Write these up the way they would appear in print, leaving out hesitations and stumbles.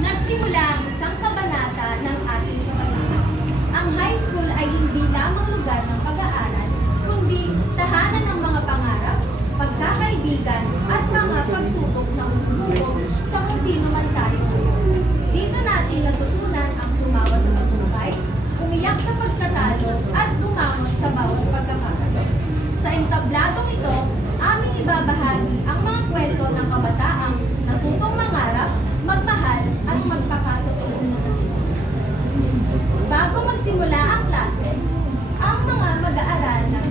Nagsimula ang isang kabanata ng ating kabataan. Ang high school ay hindi lamang lugar ng pag-aaral, kundi tahanan ng mga pangarap, pagkakaibigan, at mga pagsubok na umubog sa kung sino man tayo ngayon. Dito natin natutunan ang tumawa sa tagumpay, umiyak sa pagkatalo, at bumangon sa bawat pagkakamali. Sa entabladong ito, aming ibabahagi ang mga kwento ng kabataang natutong mangarap, magmahal, at magpakatotoo. Bago magsimula ang klase, ang mga mag-aaral ng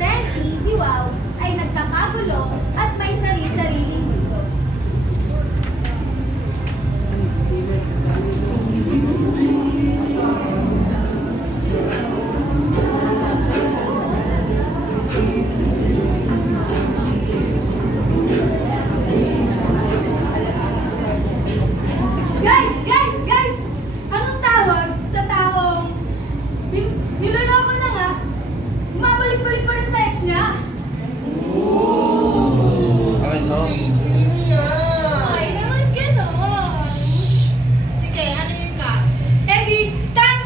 10E Hiwaw ay nagkakagulo at may sari-sariling mundo. Guys! Anong tawag sa taong niloloko na nga, mabalik-balik pa rin sa ex niya? Ay, naman gano'n. Sige, ano yun ka? Eddie, tang!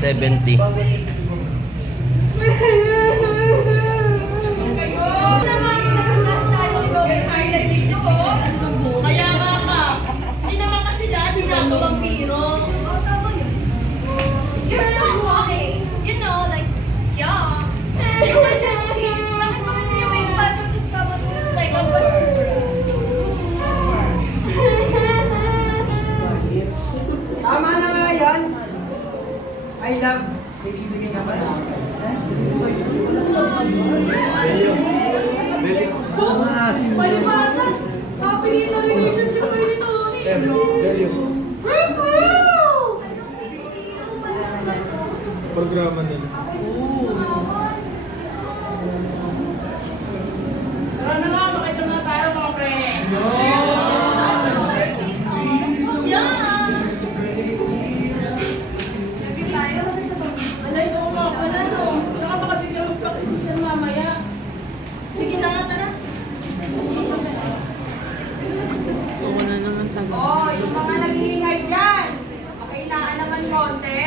70. Kaya nga ka, hindi naman kasi lahat ginagawang biro. You're so okay. You know, like, yeah. Sis, bakit mo kasi yung may bago to someone who's like a basura? Tama na nga yan. I love. May bibigyan ka ba na? Sus! Palibasa! Kapiliin na relationship kayo ni Tony! Programa nila. Tara na nga, makita na tayo mga pre. Alay, oo nga pala, no? Saka baka biglang magpag-isis yan mamaya. Sige na nga, tara. Oh, yung mga nag-iingay dyan! Kailangan naman konti.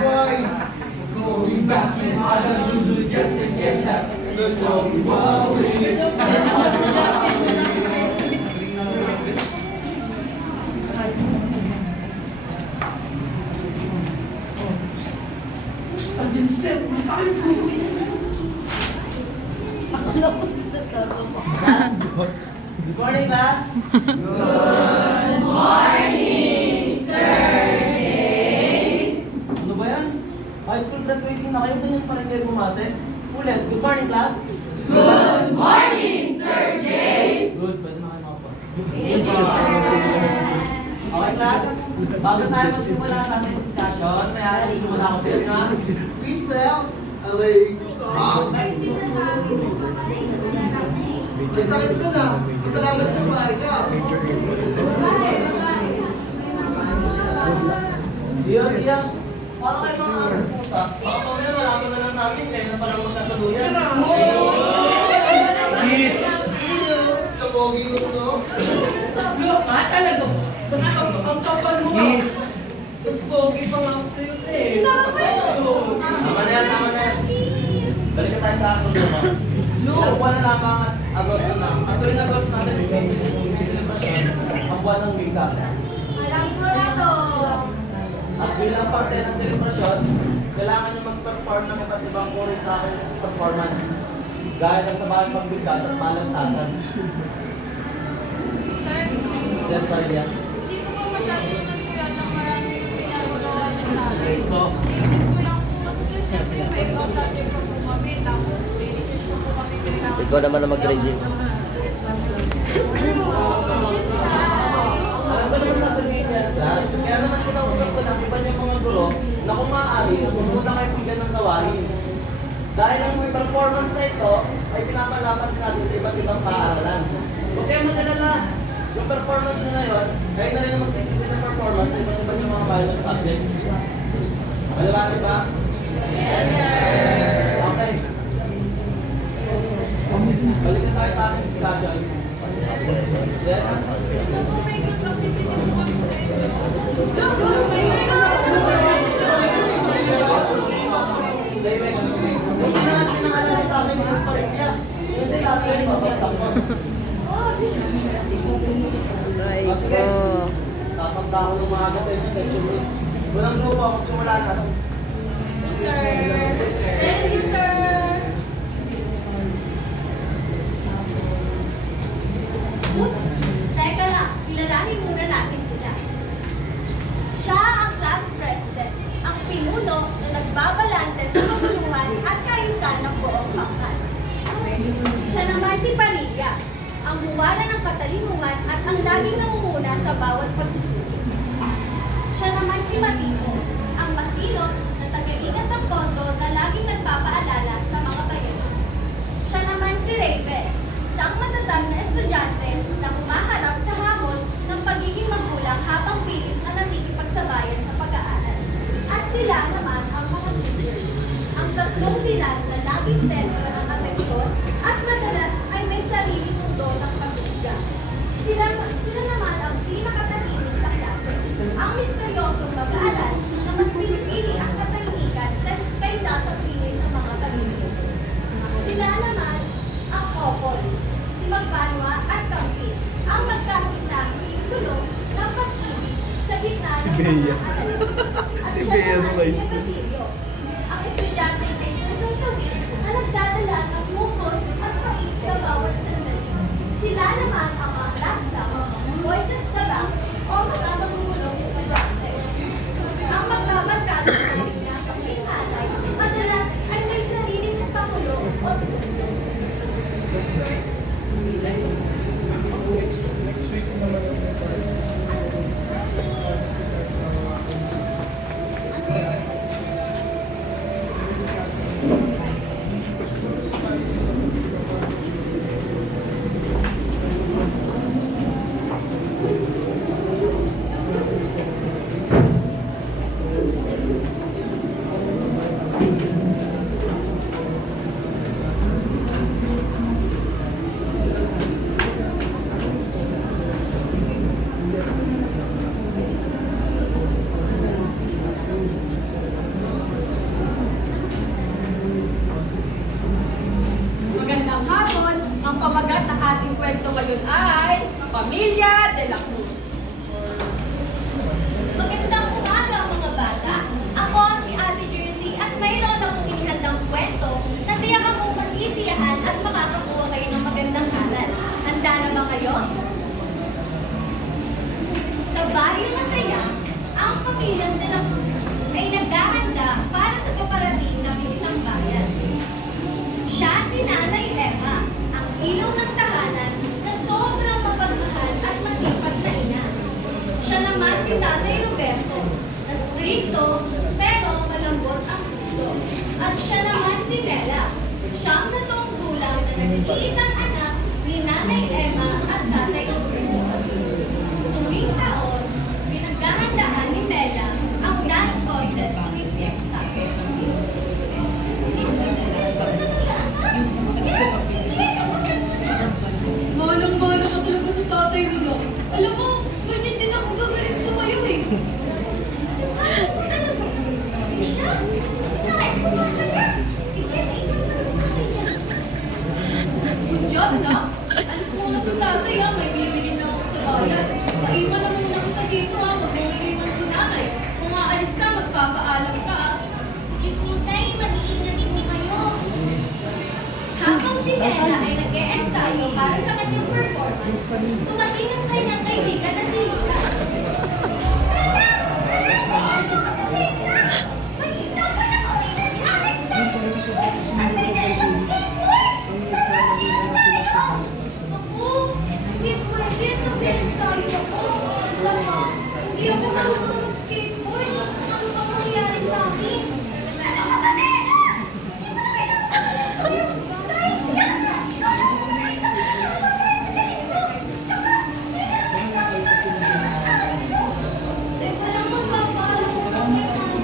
Boys, going back to Honolulu just to get that look on Good morning, class. Ano ba yan? High school graduating na kayo, ganyan pa rin kayo bumate? Ulit, good morning, class. Good morning, Sir Jay. Good, pwede makanopa. Okay, class. Bago tayo magsimula sa ating discussion, kaya simula ako sa inyo, ha? We sell LA. May sinasabi mo pa Ang sakit ko na. Kasalamat yung bahay ka. Iyan. Parang kayo mga aso pusa. Baka mamaya malaman na lang natin kayo na parang magkatuluyan. Yes! Iyo, sa pogi mo, no? Talaga? Mas ang kapal mo nga. Yes! Mas pogi pa nga ako sa'yo eh. Tama na yan. Balik na tayo sa akin doon. Ilang buwan na lamang at Agosto na. Ang tuwing Agosto natin is may celebration ang buwan ng wika. Alam ko na to. At bilang parte ng celebration, kailangan nyo mag-perform ng iba't ibang uri sa aking performance. Gaya ng sabahan pagbigkas at palantasan. Sir, Yes, Maria. hindi po ba masyado naman po yata marami yung pinapagawa niyo sa akin? Ito. Naisip ko lang po kasi sir, syempre may ikaw subject pa po kami, tapos may research pa po kami kailangan. Ikaw naman na mag-grade. Alam ko naman sasabihin niya, class. Kaya naman kinausap ko ng iba niyang mga guro na kung maaari, pumunta kayo bigyan ng gawain. Dahil ang may performance na ito ay pinapalapat natin sa iba't ibang paaralan. Huwag kayong mag-alala. Yung performance nyo ngayon, kayo na rin ang magsisipin ng performance sa iba't ibang yung mga minor subject. Malabati ba? Yes, sir! Okay. pinangalan sa amin, Chris Parilla. Hindi lahat kayo babagsak mo. Aray Ah, sige. ko. Tatanda ko ng maaga sa inyo, section 8. Walang grupo, magsimula na. Thank you, sir! Oops! Teka lang, kilalanin muna natin sila. Siya ang class president, ang pinuno na nagbabalanse sa kabuluhan at kaayusan ng buong pangkat. Siya naman si Parilla, ang buwala ng katalinuhan at ang laging nangunguna sa bawat pagsusuri. Siya naman si Matino, ang masilot na taga-ingat ng pondo na laging nagpapaalala sa mga bayan. Siya naman si Raven, isang matatag na estudyante na humaharap sa hamon ng pagiging magulang habang pilit na nakikipagsabayan sa pag-aaral. At sila naman ang mga teachers, ang tatlong dilag na laging sentro ng atensyon at madalas ay may sariling mundo ng pagkusga. Sila naman ang pinakatahimik sa klase, ang misteryosong mag-aaral na mas pinipili ang katahimikan kaysa sa pili sa mga kalimit. Sila naman ang couple, si Magbanwa at Kampit, ang magkasintang simbolo ng pag-ibig sa gitna Si ng Bea. mga alala. At Si siya Bea naman ng high si school. Basilio, ang estudyante may pusong sawit na nagdadala ng mukod at pait sa bawat sandali. Sila naman ang mga class clowns, boys at the back, o mga magugulong estudyante. Ang magbabarkada sa kanila sa pinanay, madalas ay may sarili ng pangulo o Magandang hapon. Ang pamagat ng ating kwento ngayon ay Pamilya de la Cruz. Magandang umaga mga bata. Ako si Ate Jersey at mayroon akong inihandang kwento na tiyak akong masisiyahan at makakakuha kayo ng magandang aral. Handa na ba kayo? Sa baryo masaya, ang pamilyang de la Cruz ay naghahanda para sa paparating na bisitang bayan. Siya si Nanay Emma, ang ilaw ng tahanan na sobrang mapagmahal at masipag na ina. Siya naman si Tatay Roberto, na stricto pero malambot ang puso. At siya naman si Mela, siyang natoong gulang na nag-iisang anak ni Nanay Emma at Tatay Roberto. Tuwing taon, pinaghahandaan ni Mela ang dance contest tuwing fiesta. Manong-mano ka talaga sa tatay mo na. Alam mo, ganyan din ako gagaling sumayo eh. Talaga? Siya? Sinahin ko ba kaya? Sige, may iwan na dyan. Good job, na? Alis muna sa tatay ha, may bibili na ako sa bayan. Maiwan na muna kita dito ha, magbibigay ng sinanay. Kung aalis ka, magpapaalam ka ha. Sige, Tay, mag-iingat po kayo. Habang si Mela ay nag-e-ensayo para sa kanyang performance, tumating ang kanyang kaibigan na si Lita. Mag-stop mo na ko na si Alex Dance! Ang pwede siyang skateboard! Ako, hindi pwede. Nag-e-ensayo ako. Isa pa, hindi ako marunong mag-skateboard. Ano ba mangyayari sa akin? Ano ka ba, Mela? Hindi mo na kailangan mag-ensayo. Teka lang, magpapaalam ko lang kay Nanay.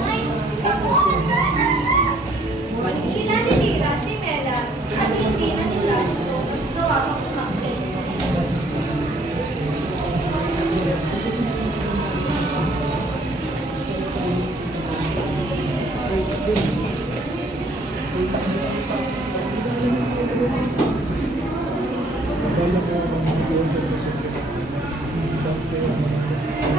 Akala ko mag-order kasi hindi daw kaya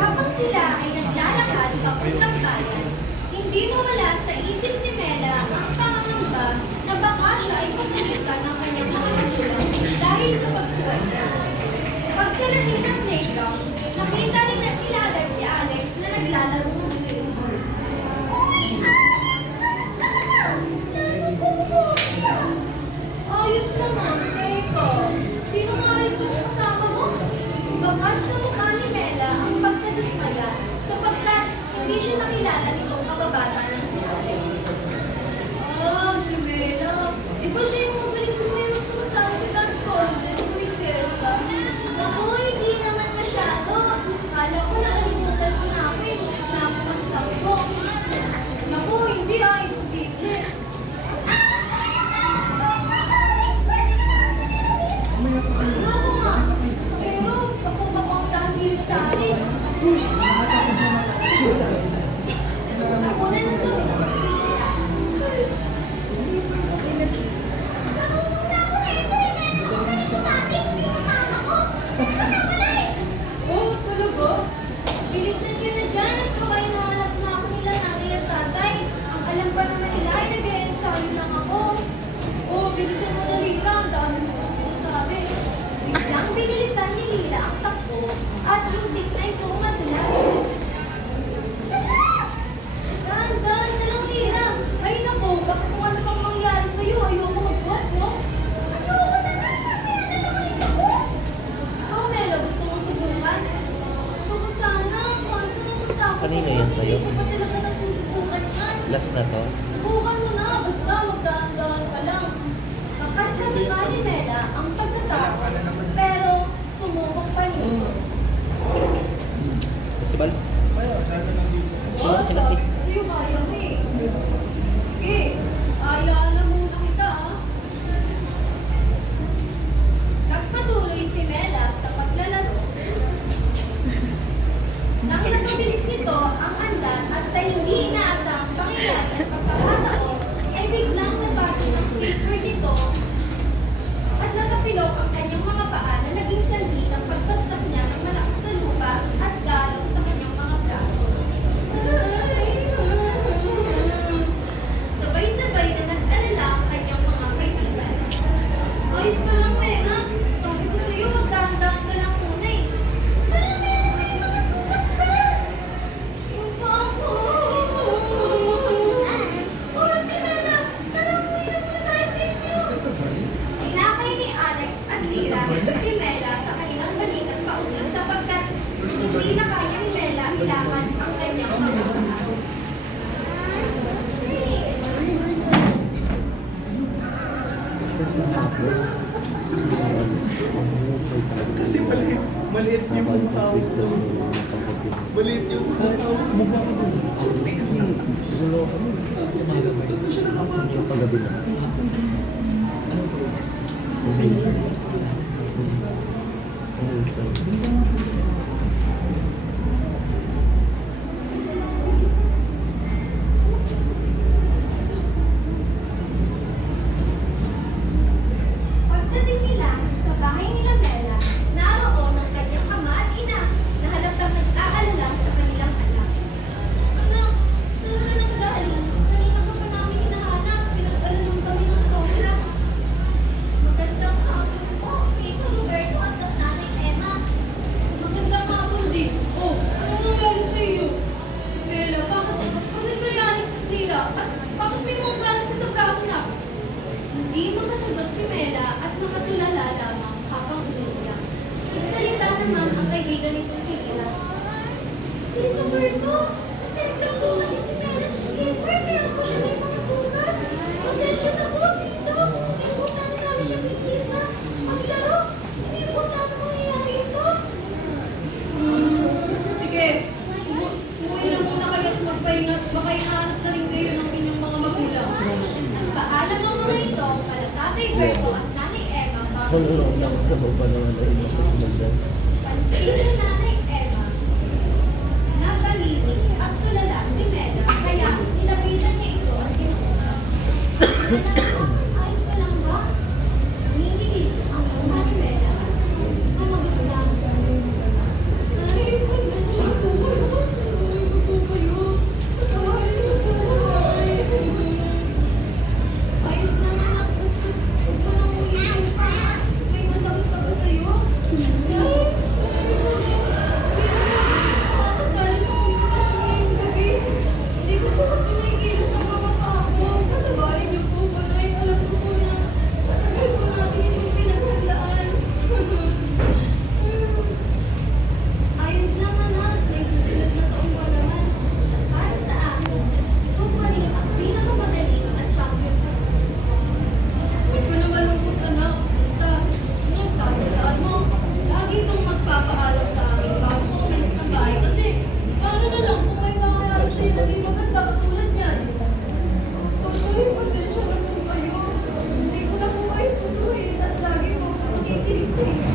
Habang sila ay naglalakad papuntang bayan, hindi mawala sa isip ni Mela ang pangangamba na baka siya ay pagkalitan ng kanyang mga magulang dahil sa pagsuway niya. Pagkalating ng playground, nakita rin at kilagad si Alex na naglalaro ng skateboard. Uy, Alex! Kamusta ka na? Nanukuha ka! Ayos naman, Eka. Sino nga rin yung kasama mo? Bakas sa mukha ni Mela ang pagkadismaya sapagkat hindi siya nakilala nitong kababata ng si Alex. Si Mela. Di ba siya yung magaling sumayo at sumasama sa dance contest tuwing fiesta? Naku, hindi naman masyado. Kala ko nakalimutan ko na ako yung nagpapagtang ko. Naku, hindi imposible. Ako nga, pero kapag ang dahil sa akin. Ako na nasulit ang sila. Marunong na ako rito eh. Meron sa natin, hindi yung mama ko. Ano na wala eh? Oh, talaga? Bilisan nyo na dyan at kaway nahanap na ako nila nanay at tatay. Ang alam pa naman nila ay nag-e-ensayo lang ako. Oh, bilisan mo na Lila. Ang dami mo kong sinasabi. Biglang binilisan ni Lila ang takbo at lintik na ito madulas. Dahan-dahan na lang, Lila. Ay naku, baka kung ano pang mangyari sa'yo, ayoko magbuhat, no? Ayoko na nga, mamaya na lang ulit ako. Oh, Mela, gusto mo subukan? Gusto ko sana, kaso natatakot Kanino ako. yan sa'yo? Hindi ko pa talaga nasusubukan yan. Last na to? Subukan mo na, basta magdahan-dahan ka lang. Bakas sa mukha ni Mela ang pagkatakot, pero sumubok pa nito. Festival? Oh, sabi ko sa'yo, kaya mo eh. Sige, hayaan na muna kita ah. Nagpatuloy si Mela sa paglalaro. Nang napabilis nito ang andan at sa hindi inaasang pangyayari at pagkakataon, ay biglang napati ng skateboard nito at natapilok ang kanyang mga paa na naging sanhi ng pagbagsak niya ng malakas sa lupa at galos sa kanyang mga braso. Sabay-sabay na nag-alala ang kanyang mga kaibigan. Ayos ka lang, Mena. Sabi ko sa'yo, magdahan-dahan ka lang muna eh. Marami naman yung mga sulat ka. Yung pa ako. Ate Mena, tara, uwi na muna tayo sa inyo. Inakay ni Alex at Lira si Mela sa kanilang balikan pauwi sapagkat hindi na kaya ni Mela ilakad ang kanyang mga paa. kasi maliit yung mukha ko. Maliit yung mukha ko. Mukha ko. Gulo ko. Tapos dito siya nakapagod. Pagabi na. Pagdating nila sa bahay nila Mela, naroon ang kanyang ama at ina na halatang nag-aalala sa kanilang anak. Anak, saan ka nang galing? Kanina ka pa namin hinahanap, pinag-alalong kami ng sobra. Magandang hapon po, Tito Roberto at Nanay Emma. Magandang hapon din. Oh, ano nangyari sa iyo? Mela, bakit? Kasi nangyari sa Lila at bakit may mga galas ka sa braso na? Hindi makasagot si Mela at nakatulala lamang habang umiiyak. Nagsalita naman ang kaibigan nitong si Lila. Tito Berto, simpleng po kasi si Mela sa skateboard kaya po siya may mga sugat. Pasensya na po, Tito. Hindi po sana namin siya kikita. Maglaro, hindi po sana mangyayari ito. Sige, umuwi na muna kayo at magpahinga at baka inaanap na rin kayo ng inyong mga magulang. Nagpaalam ang mga ito kala Tatay Berto at Nanay Emma bago tuluyang Sa baba naman ay maganda. pansin ni Nanay Emma. Nagalinig at tulala si Mela kaya nilapitan niya ito at kinuusap. Ayos ka lang ba? Nanginginig ang mama ni Bella. Sumagot lang. Ay, pagdating ko kayo. Ay, ko kayo. Patawarin niyo po. Ay. Ayos naman ang gusto. Huwag mo nang ulitin pa. May masakit pa ba sa'yo? Ay, makakasali sa komunikasyon ngayong gabi. Hindi ko po kasi nakikilos ang mama pa ako. Patawarin niyo po ba, Nay? Alam ko po na matagal po natin itong pinaghandaan. Ayos naman ha. May susunod na taon pa naman. Para sa akin, ito pa rin ang pinakamagaling at champion sa mundo. Huwag ko na malungkot, anak. Basta, susunod, tatandaan mo. Lagi itong magpapaalam sa akin bago ko umalis ng bahay. Kasi, paano na lang kung may mangyayari sa'yo naging maganda katulad niyan? Pagkain, pasensya na po kayo. Hindi ko na po kayo pusuhin at lagi po ako nakikinig sa inyo.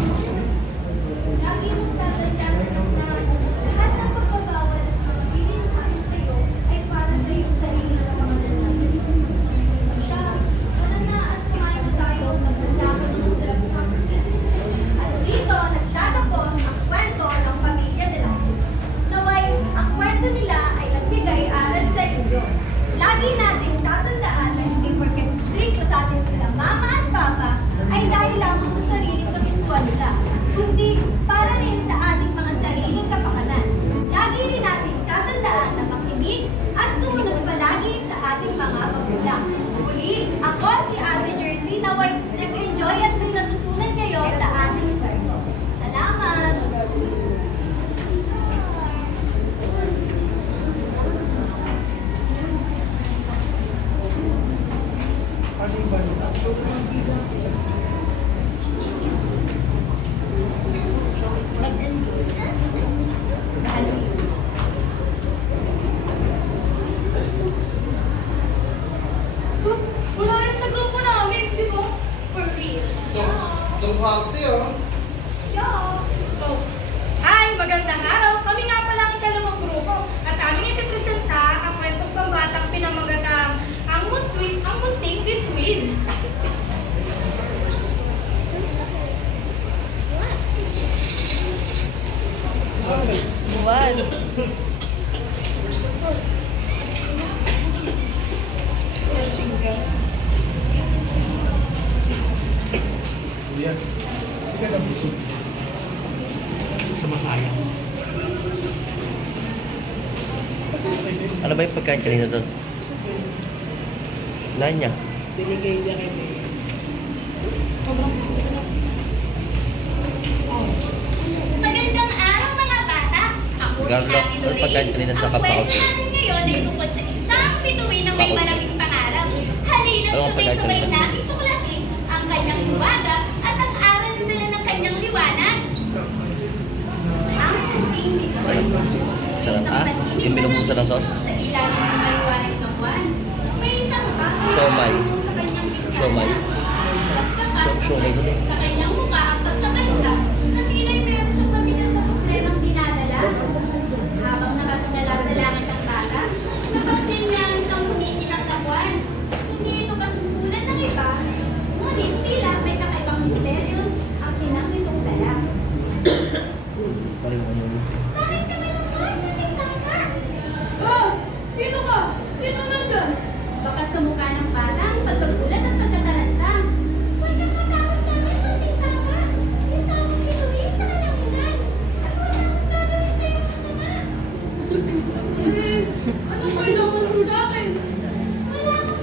Lagi mong tatandaan na lahat ng pagbabawal at mga pinilhain sa'yo ay para sa iyong sarili na pangalanan. Siya, wala na at kumain na tayo magdala ko ng masarap na hamburger. At dito nagtatapos ang kwento ng pamilya de la Cruz. Naway, ang kwento nila ay nagbigay aral sa inyo. Lagi nating tatandaan na hindi porket stricto sa atin sila mama at papa ay dahil lamang sa sariling kagustuhan nila, kundi para rin sa ating mga sariling kapakanan. Lagi rin nating tatandaan na makinig at sumunod palagi sa ating mga magulang. Muli, ako si Ate Jersey naway nag-enjoy at may natutunan kayo sa ating kwento. Salamat! Sus, wala yan sa grupo namin, di ba? For real. Itong arte, oh. So, hi! Magandang araw! Kami nga pala ang ikalawang grupo at aming ipipresenta ang kwentong pambatang pinamagatang ang munting bituin. Kuya, hindi ka lang busog. Sumasayang. Ano ba yung pagkain kanina doon? Nanya. Binigay niya kay May. Sobrang busog na. Magandang araw mga bata! Ako Carlo, si Ate ano pagkain Lorraine. kanina sa Ang kapaw? kwento natin ngayon ay tungkol sa isang bituin na may Kapaw. maraming pangarap. Halina't Ano ang pagkain sabay-sabay kanina? natin tuklasin ang kanyang hiwaga at ang aral na dala ng kanyang liwanag. Ang munting bituin. Sarap, Isang ah? tahimik Yung na binubusan ng sauce? Sa ilalim ng maliwanag na buwan. May isang batang Siomay. nakatulong sa kanyang bintana. Siomay. At Siomay doon eh. sa kanyang mukha ang pagkakaisa na tila'y meron siyang mabigat na problemang dinadala. Habang nakatungala sa langit ang bata, napansin niya ang isang humikilang na buwan. Hindi ito kasungkulan ng iba, ngunit tila may kakaibang misteryo ang kinang nitong dala. Parang ano yun. Bakit kami naman yung tama? Oh! Sino ka? Sino nandyan? Bakas sa mukha ng bata ang pagkagulat at pagkataranta. Huwag kang matakot sa akin, munting tama. Isa akong bituin sa kalangitan. At wala akong gagawin sa'yo masama. Ano kailangan mo sa akin? Wala akong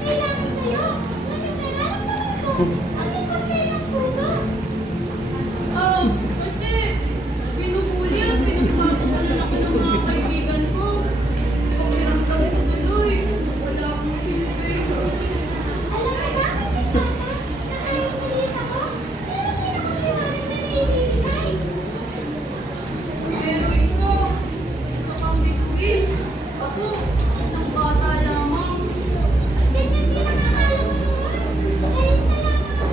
kailangan sa'yo. Ngunit nararamdaman ko ang likod sa iyong puso. Kasi binubuli at pinagpapagalan ako ng mga kaibigan ko. Pakiramdam ko tuloy. Wala akong silbi. Alam mo ba, munting tama, nakaiulit ako. Pero pinakaliwanag na naiinigay. Pero ikaw, isa kang bituin. Ako, isang bata lamang. Ganyan din ang akala mo naman. Dahil sa lamang ka.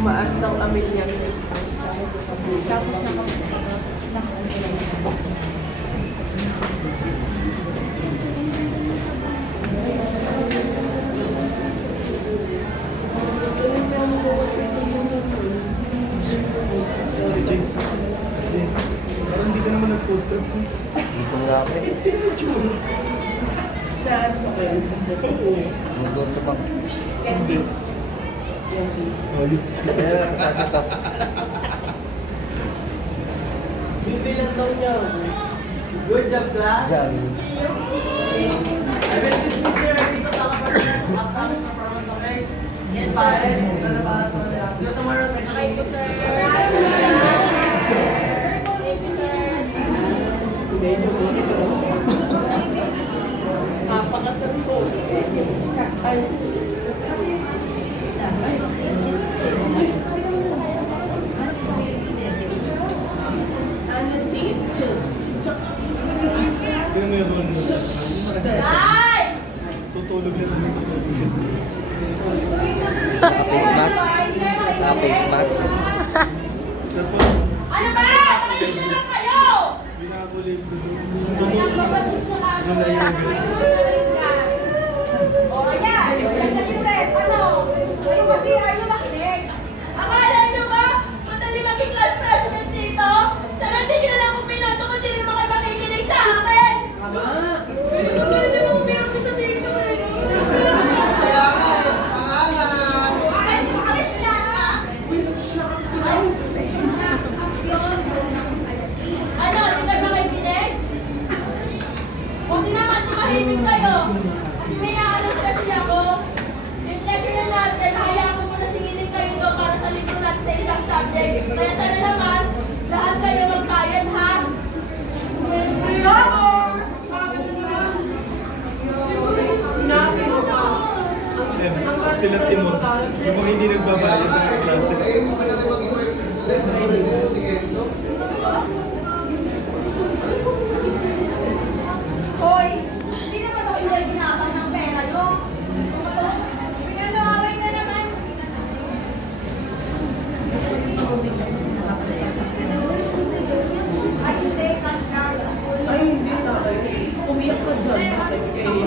tumaas ng amilyang tapos Sorry, Jay. Jay, parang hindi ka naman nag-food trip. Dito nga ako eh. Daan ko kayo. Magluto ba? Candy. Oh, lips. Kaya kasi to. Bibilang daw niya. Good job, class. Diyan. I will dismiss you dito sa performance, okay? Yes, Pares, ito na para sa kanila. See you tomorrow, section. Medyo napakasal ko. Ay. Honesty is still. Kaya may ako tutulog na naman. Face mask. Sir po, Ano ba? Panayin naman kayo! binabuli ko. Wala yung O yan, nagsa-impress. Ano? Kayo kasi ayaw makinig. Akala nyo ba? Madali maging class president dito? Sana hindi nyo na lang kung pinato kung hindi naman kayo makikinig sa akin! Hindi ko pwede mo umiyak sa dito eh. Kaya nga, pangalan. Bakit? Makalis dyan, ha? Ano? Hindi kayo makikinig? Buti naman tumahimik kayo. Kasi may naalas kasi ako. Yung lecture natin, hayaan ko muna singilin kayo doon para sa libro natin sa isang subject. Kaya sana naman, lahat kayo magbayad ha? Sinabi mo pa. sila Timon, yung mga hindi nagbabayad ng klase. Ayun mo pala kayo maging working student. Nakapagod din yung Tigenso. Hoy, hindi naman ako yung ginabang ng pera, no? Pinanawaway na naman. Ay, hindi, contrary. Ay, hindi sa akin. Umiyak ka dyan. Bakit kayo?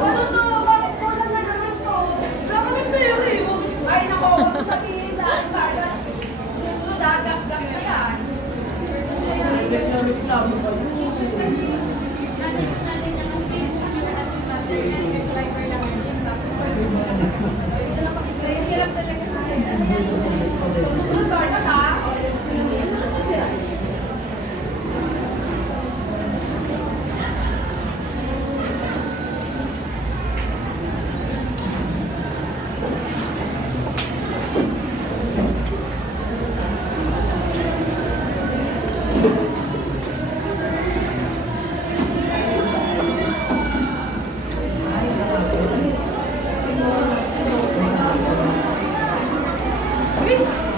Ano to? Bakit kulang na naman to? Wala kami pera eh. Ay, nako, huwag mo sabihin dahil para dagat-gat na yan. Nagreklamo ka. Hirap talaga sa akin. Lugar na ka?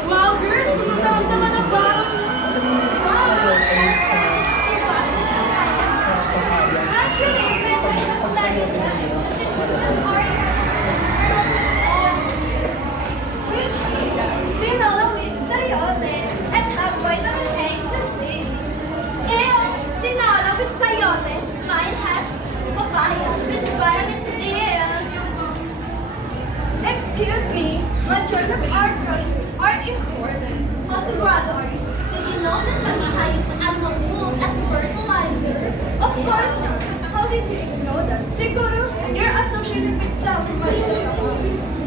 Wow, girls! Masasarap naman ang baon! Actually, medyo which is tinola with sayote and have vitamin A to C. Ew, tinola with sayote. Mine has papaya with vitamin E. Excuse me, but children are important. Sigurado, did you know that Pasta uses animal poop as fertilizer? Of course not. How did you know that? Siguro, you're associated with self-promotion.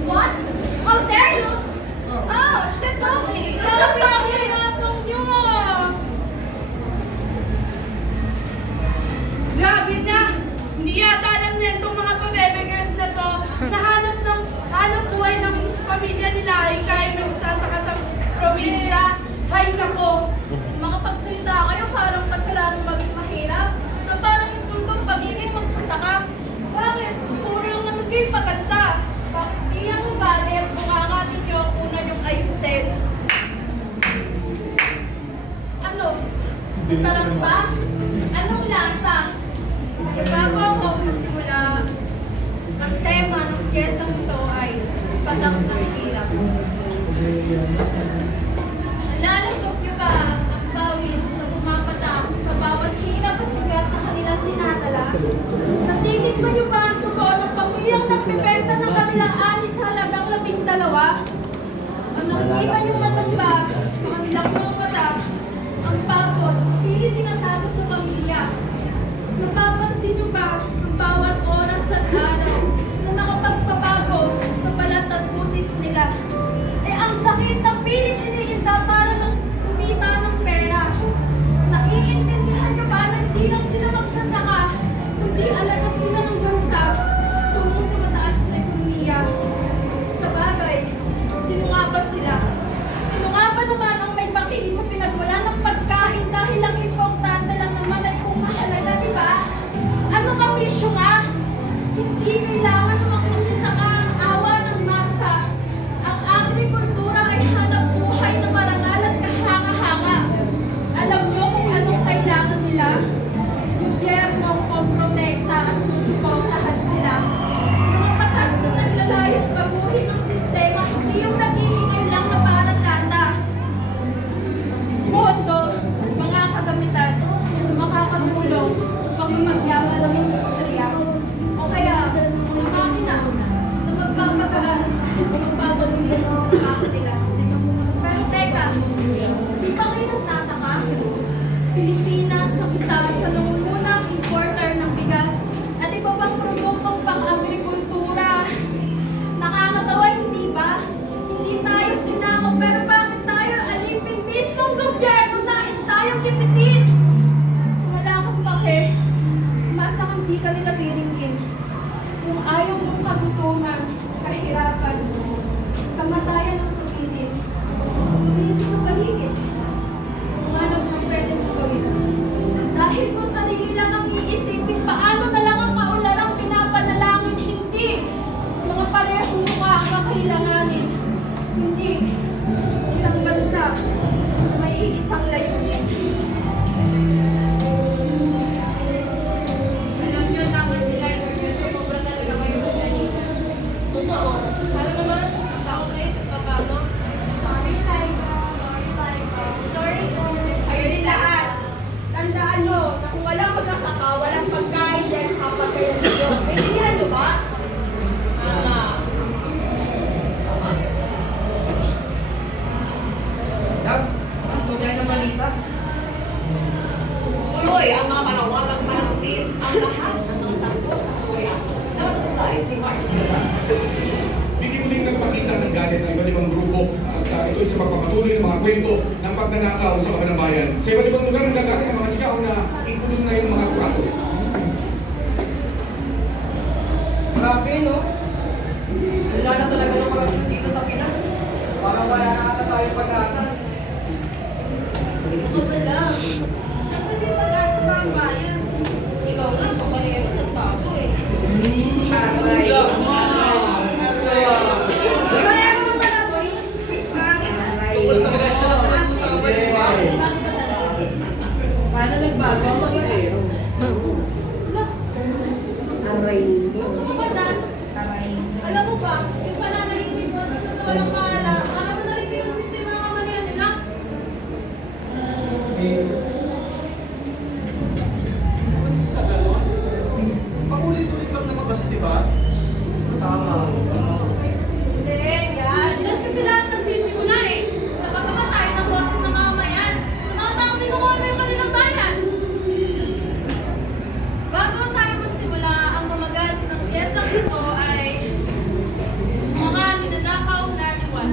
What? How dare you? Oh, step off me. Ang sakit nyo ah! Grabe na! Hindi yata alam na itong mga pabebe girls na to. Sa hanap buhay ng pamilya nila ay kaya magsasaka sa probinsya. Hay nako! Makapagsalita kayo parang kasalanan maging mahirap na parang insultong pagiging magsasaka. Bakit? Puro lang naman kayo paganda. Bakit di ang ugali at bunganga ninyo ang una yung ayusin? Ano? Masarap ba? Anong lasa? Bago ako piyesang ito ay patak ng hirap. Nalalasok niyo ba ang bawis na pumapatak sa bawat hirap at bigat na kanilang dinadala? Natigit ba niyo ba ang totoo ng pamilyang nagpipenta ng kanilang anis sa halagang 12? Ang nakikita niyo man lang ba sa kanilang mga mata ang pagod, pilit tinatago sa pamilya? Napapansin niyo ba ang bawat oras at araw na nakapagpabago sa balat at butis nila? Ang sakit ng pilit iniinda para lang kumita ng pera. Naiintindihan niyo ba na hindi lang sila magsasaka, kundi alagad sila ng bansa tungo sa mataas na ekonomiya? Sa bagay, sino nga ba sila? Sino nga ba naman ang may pakili sa pinagmula ng pagkain dahil ang importante lang naman ay kung mahalaga, di ba? Ano ka bisyo nga? Hindi kailangan ng mga magsasaka ang awa ng masa. Ang agrikultura ay hanap buhay na marangal at kahanga-hanga. Alam niyo kung anong kailangan nila? Gobyerno o protekta at susuportahan sila. Mga batas na naglalayong baguhin ang sistema, hindi yung nag-iingay lang na parang lata. Pondo at mga kagamitan na makakatulong pang magyaman ng industriya. O kaya, ang makina na magpapagaan ang pagpapabilis ng trabaho nila. Pero teka, di ba kayo nagtataka? Pilipinas ang isa sa nangungunang importer ng bigas at iba pang produktong pang-agrikultura. Nakakatawa, hindi ba? Hindi tayo sinakop, pero bakit tayo alipin mismong gobyerno nais tayong kipitin? Wala kang pake, masang hindi ka nila tiringin. Kung ayaw mong kagutuman, kahirapan, kamatayan ang sabihin, hindi sa paligid. Kung ano ang pwede mong gawin. Dahil kung sarili lang ang iisipin, paano na lang ang kaularang pinapanalangin? Hindi. Mga parehong mukha ang kakailanganin. Hindi. Isang bansa na may iisang layunin. Alam niyo, tama sila. Sumobra talaga kayo ng ganito. Totoo. Sana naman, ang taong na ito, paano? Sorry, Laika. Sorry, Laika. Sorry, kayo din lahat. Tandaan nyo, na kung walang magkakaka, walang pagkain dahil kapag kayo nyo. Naintindihan nyo ba? Tama. Dab, ang tunay na balita. Tuloy ang mga manawagang panatutin ang lahat ng mga sakto sa Korea. Namatay si Marcia. Hindi muling nagpakita ng galit ang iba't ibang grupo at ito sa pagpapatuloy ng mga kwento ng pagnanakaw sa kabanang bayan. Sa iba't ibang lugar ng gagaling ang mga sigaw na ikulong na yung mga kurato. Grabe, no? Wala na talaga ng korupsyon dito sa Pinas. Parang wala na ata tayong pag-asa. Ano ba lang? Siyempre din pag-asa pa ang bayan. Ikaw nga, papanero, nagbago eh. Aray. Papanero ka pala, boy. Pangit na. Tungkol sa election na pinag-usapan, di ba? Paano nagbago ang pag-ero? Aray. Ano ba dyan? Alam mo ba, yung pananahimik mo at sa walang pahala, alam mo na rin pinunsinti yung mga kamalian nila? Sa ganon? Paulit-ulit lang naman kasi, di ba? Tama. Hindi, yan. Diyan kasi lahat nagsisimula eh. Sa pagkamatay ng boses ng mamamayan. Sa mga taong sinukuha na yung kanilang bayan. Bago tayo magsimula, ang mamagat ng piyesang ito ay mga ninanakaw na liwanag.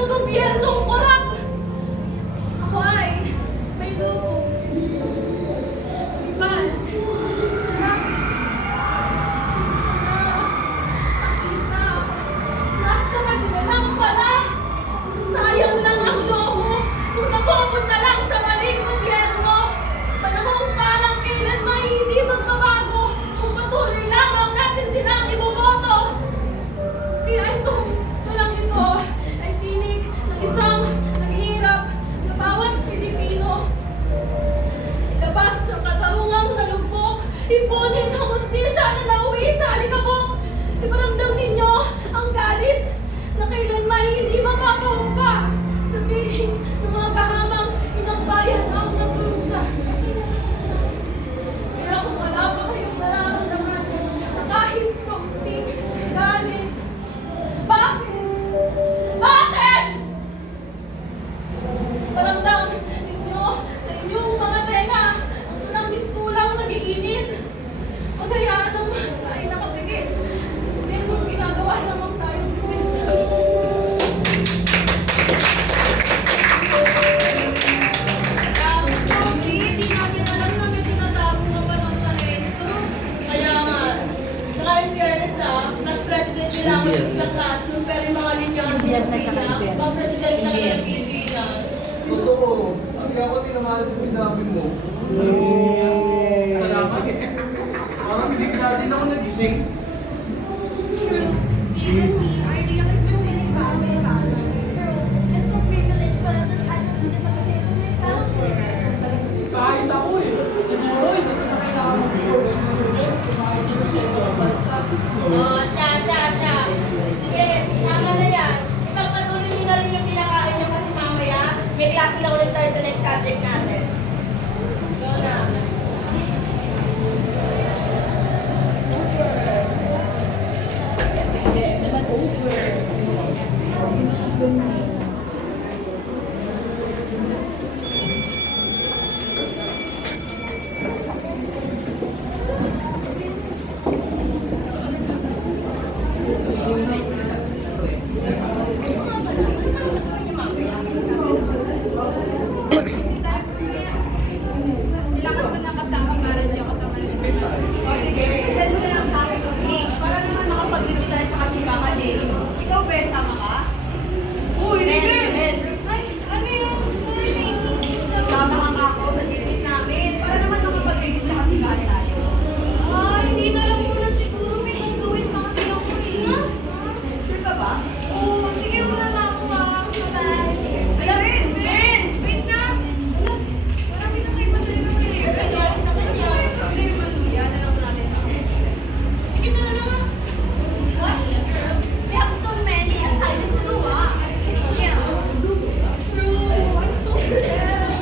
ng gobyernong korap. Ako ay may lubog. Iban, sarapit. Nakita, nasa kanila lang pala. Sayang lang ang lobo kung napupunta lang sa maling gobyerno. Panahon parang kailan may hindi magbabago kung patuloy lamang natin silang iboboto. Kaya ito lang ito ay tinig ng isang naghihirap na bawat Pilipino. Ilabas ang katarungang nalugmok, ipunin ang hustisya na nauwi sa alikabok. Iparamdam ninyo ang galit na kailanman hindi mapapahupa. Sabihin ng mga kahamang inang bayan ang nagdurusa. Kaya kung wala pa kayong nararamdaman na kahit kaunting galit, bakit? Bakit? Paramdam ninyo sa inyong mga tenga ang tunang mistulang nag-iinit. Paghayaan ng masa ay nakapigil. Sabihin mo ginagawa lamang tayong Sophie, hindi namin alam na may tinatago ka pa ng talento. Kaya nga, saka in fairness class president nila ako yung isang classroom, pero yung mga linya ko ng Pilipinas, mga president talaga ng Pilipinas. Totoo. Pag ako tinamahal sa sinabi mo, Salamat. parang hindi ka din ako nagising. True. Even we are really so empowered. True. I'm so privileged pala na ano hindi pagkakita ng myself. Kahit ako eh. Siguro, hindi ko na kailangan mag-siguro. Siya. Sige, tama na yan. Ipagpatuloy nyo na rin yung pinakain nyo kasi mamaya, may klase na ulit tayo sa next subject natin. Go na. Kailangan ko na kasama para hindi ako tamalin. O sige, send mo na lang sa akin yung link para naman makapag-review tayo sa kasipahan eh. Ikaw, Ben, sama ka? Uy, Ben! Ay, ano yun? Sorry, sama ka ako sa unit namin para naman makapag-review sa kasipahan tayo. Hindi na lang muna siguro may gagawin pa kasi ako eh. Sure ka ba? Oo, sige muna na ako Bye! Wala, Ben! Wait nga! Wala, marami na kayo madali na madali. Ben, yan sa kanya. Yan na lang natin. Sige na lang. What? We have so many assignments to do, Yeah. True. I'm so sad.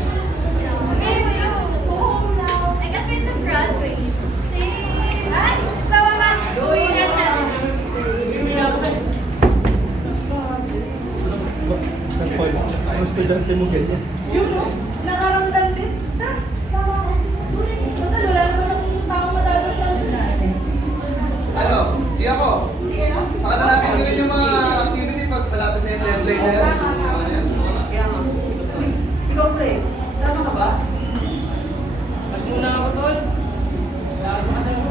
Me too. Go home now. I got ready to graduate. Same. Sa wakas, uwi na na. San Paul, ang estudyante mo ganyan. Yun, no? Nakaramdam din. Sama ko. Total, wala naman ang taong madadagdag natin. Ano? Di ako. Sige, no? Saka na natin gawin yung mga activity pag malapit na yung deadline na yan. Ano yan? Kaya nga. Ikaw, pre, sama ka ba? Mas muna ako, tol. Kailangan ko kasi ako.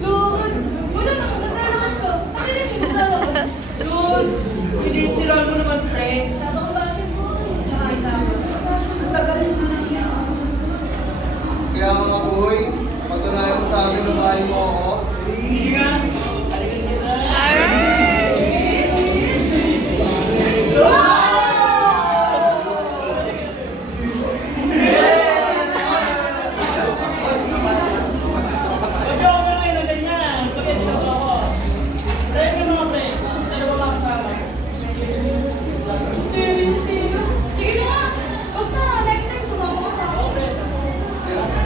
Lord, wala nang nagdaraman ko. Kasi rin yung nagdaraman. Sus! Pinitiran mo naman, pre. Masyado ko basin mo. Tsaka isa mo. Ang tagal mo na lang. Kaya mga boy, patunayan mo sa amin na mahal mo ako. Sige nga. Balikan kita. Huwag ako na kayo ng ganyan. Pagkat na ako. Tayo ka mga pre. Ano ba makasama? Serious? Sige na nga. Basta next time sumama ka sa akin.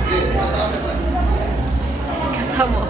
Yes, matapit tayo. Kasama.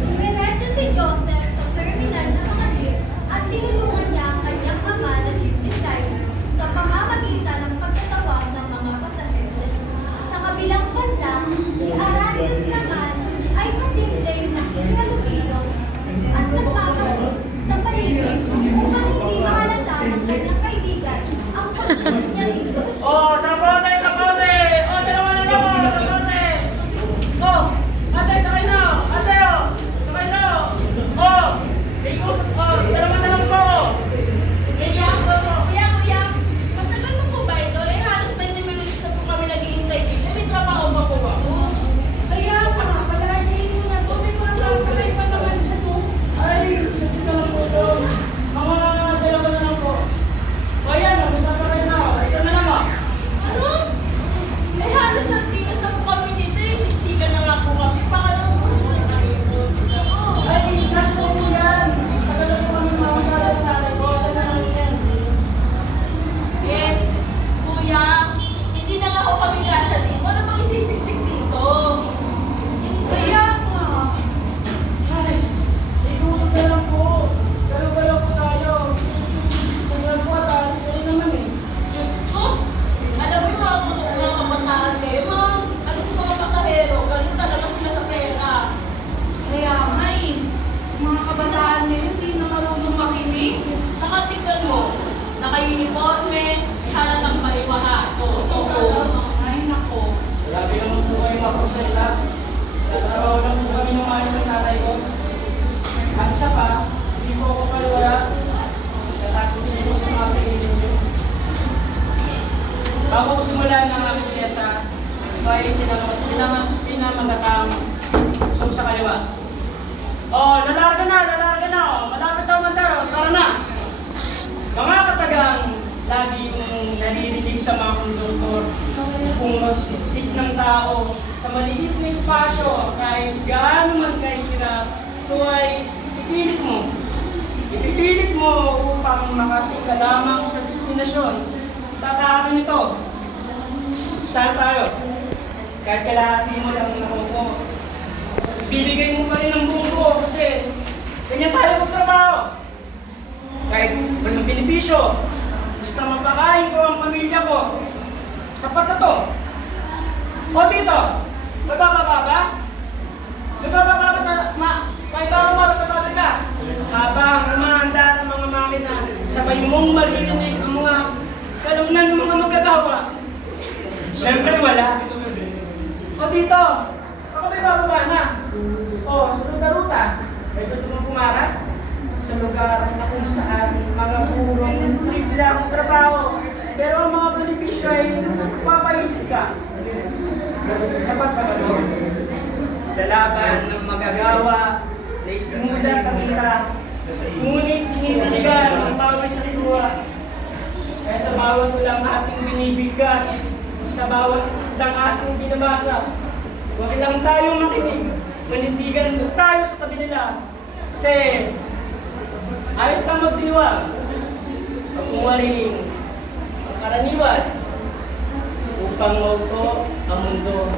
Dumiretso si Joseph sa terminal ng mga jeep at tinulungan niya ang kanyang ama na jeepney driver sa pamamagitan ng pagtatawag ng mga pasahero. Sa kabilang banda, si Arasis naman ay posibleng nagkihalubilo at nagpapasit sa paligid upang hindi makalata ng kanyang kaibigan ang pagsunod niya dito. Oh, sapote, sapote! Oh, dalawa na lang oh, sapote! Oh, ate, sakay na! Ate, oh! Sakay na! Oh! Dalawa na lang po! Kuya, kuya, matagal na po ba ito? Eh, halos 20 minutes na po kami naghihintay dito. May trabaho ba po ako? Kaya nga, palahatiin mo na to. May mga sasakay pa naman siya to. Ay, sabi na lang po ito. Mga dalawa na lang po. O yan, may sasakay na ako. Isa na lang ah. Ano? Eh, halos ang tigas na po kami dito eh. Siksikan na nga po kami. Baka lang po sila kami ito. Oo. Ay, cash po po yan. Tagal na po kami mamasala sa atin. So, ano na lang yan. Eh, kuya, hindi na nga ako kami kasya dito. Ano bang isisiksik dito? Kaya nga. Ay, Ikusog na lang po. Galaw-galaw po tayo. Saglan po at alis na rin naman eh. Diyos ko, alam mo yung mga kabataan kayo, ano sa mga pasahero, galing talaga sila sa pera. kaya nga eh. Mga kabataan ngayon, hindi na marunong makinig. Saka tignan mo, naka-uniforme, halatang paliwanato. Ay, nako. Grabe naman po kayo maprosela. Tatrabaho lang po kami ng ayos ng tatay ko. At isa pa, hindi po ako paliwala. Tataas ko din po sa mga sarili niyo. Bago ko simulan ng aming piyesa, ito ay pinamagatang usog sa kaliwa. Oh, lalarga na, oh. Malapit daw mandaro, tara na. Mga katagang, lagi yung naririnig sa mga konduktor kung magsiksik ng tao sa maliit na espasyo kahit gaano man kahirap, ito ay ipipilit mo upang makating ka lamang sa destinasyon. Tataka nito. Saan tayo? Kahit kalahati mo lang nakuko. Bibigay mo pa rin ang buong buo kasi ganyan tayo magtrabaho. Kahit walang benepisyo, basta mapakain ko ang pamilya ko. Sapat na to. O dito, magbababa ba? Magbababa ba sa pabrika? Habang umahanda ng mga makina, sabay mong maririnig ang mga kalumnan ng mga magkagawa. Siyempre wala. O dito, ako may bababa na. O, sa ruta-ruta, may gusto mong pumarap? Sa lugar na kung saan mga purong triple ang trabaho. Pero ang mga benepisyo ay papaisip ka. Sapat sa ano? Sa laban ng magagawa na isimula sa kita. Ngunit tinitiligan ang bawal sa luwa. Kahit sa bawat ulang ating binibigkas, sa bawat lang ating binabasa, huwag lang tayong makinig. Manitigan tayo sa tabi nila. Kasi ayos kang magdiwang. Pag umaring ang karaniwan upang mauto ang mundo.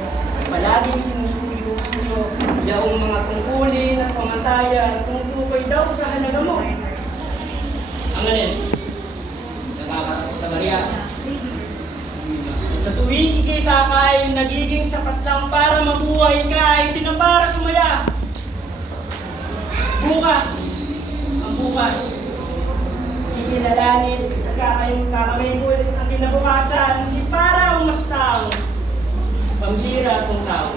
Palaging sinusuyo sa iyo yaong mga tungkulin at pamantayan tumutukoy daw sa halaga mo. Ang alin? Nakakatabarya. Sa tuwing kikita ka ay nagiging sapat lang para mabuhay ka ay pinapara sumaya. Bukas, ang bukas, kikilalanin at kakamay mo ulit ang kinabukasan, hindi para umastang. pambira atong tao.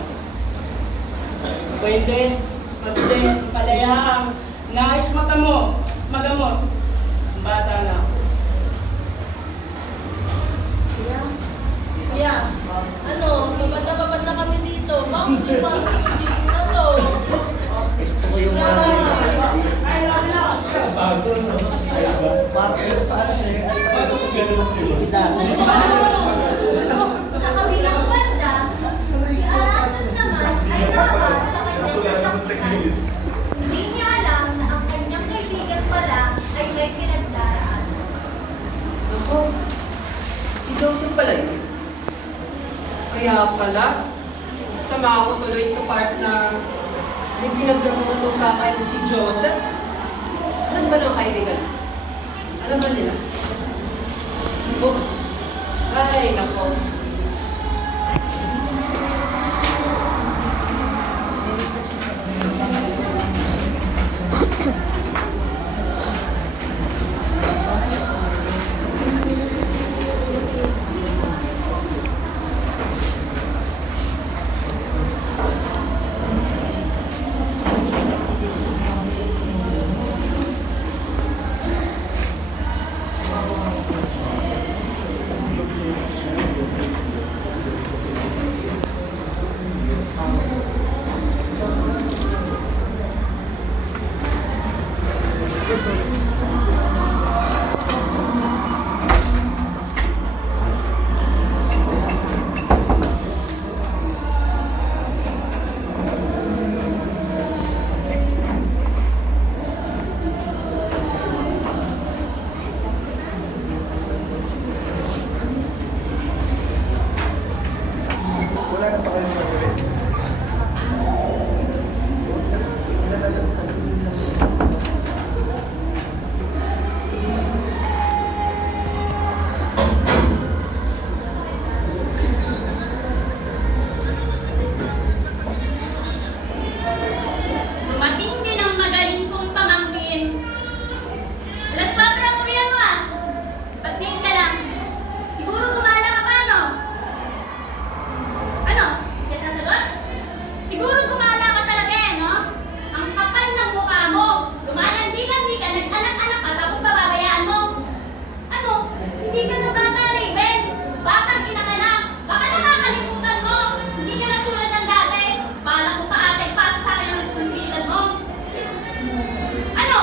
Pwede, pati, palayaang, nais mata mo, magamot. Bata na ako. Kuya, ano, babad na kami dito. Bakit di ba ano? Gusto ko yung mga Ay, lang. partner sa ano sir, ay gusto ko yung activity dati. Sa kabilang banda, si Araxes naman ay nabas sa kanyang kasaksihan. Hindi niya alam na ang kanyang kaibigan pala ay may pinagdaraan. Ako, si Joseph pala yun. Kaya pala, sama ako tuloy sa part na may pinagdamuhan ng kakay si Joseph. Alam ba ng kaibigan? Alam ba nila? Oh, ay, nako. Dumating din ang magaling kong pamangkin. Alas 4 ang uwian mo ah. Ba't ngayon ka lang? Siguro gumala ka pa, no? Ano? Hindi ka sasagot? Siguro gumala ka talaga eh, no? Ang kapal ng mukha mo. Lumalandi-landi ka, nag-anak-anak ka, tapos pababayaan mo. Ano? Hindi ka na bata, Raven. Batang ina ka na. Baka nakakalimutan mo. Hindi ka na tulad ng dati. Balak mo pa ate, pasa sa akin ang responsibilidad mo. Ano?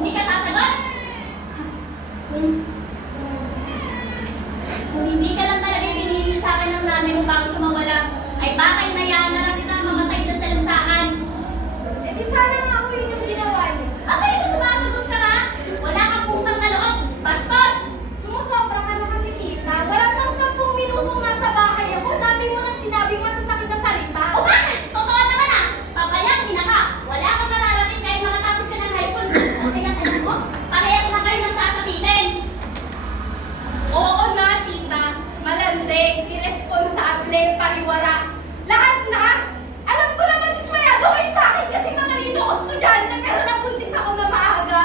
Hindi ka sasagot? Kung hindi ka lang talaga ibinigay sa akin ng nanay mo bago siya mawala, ay bakit nayaan na lang kita mamatay na sa lansangan? Eh di sana nga ako yun yung ginawa niya. Abay, kung sumasagot ka ba? Wala kang putang na loob. Bastos! Sumusobra ka na kasi tita. Wala pang 10 minutong nasa bahay ako. Dami mo nang sinabing masasakit na salita. O bakit? Totoo naman ah! Papayang ina ka! Wala kang mararating kahit makatapos ka ng high school. Ang tingnan mo, parehas na kayo nagsasakitin. Oo na, tita. Malandi, irresponsable, pariwara. Lahat na! Alam ko naman dismayado kayo sa akin kasi matalino ko estudyante pero nabuntis ako na maaga.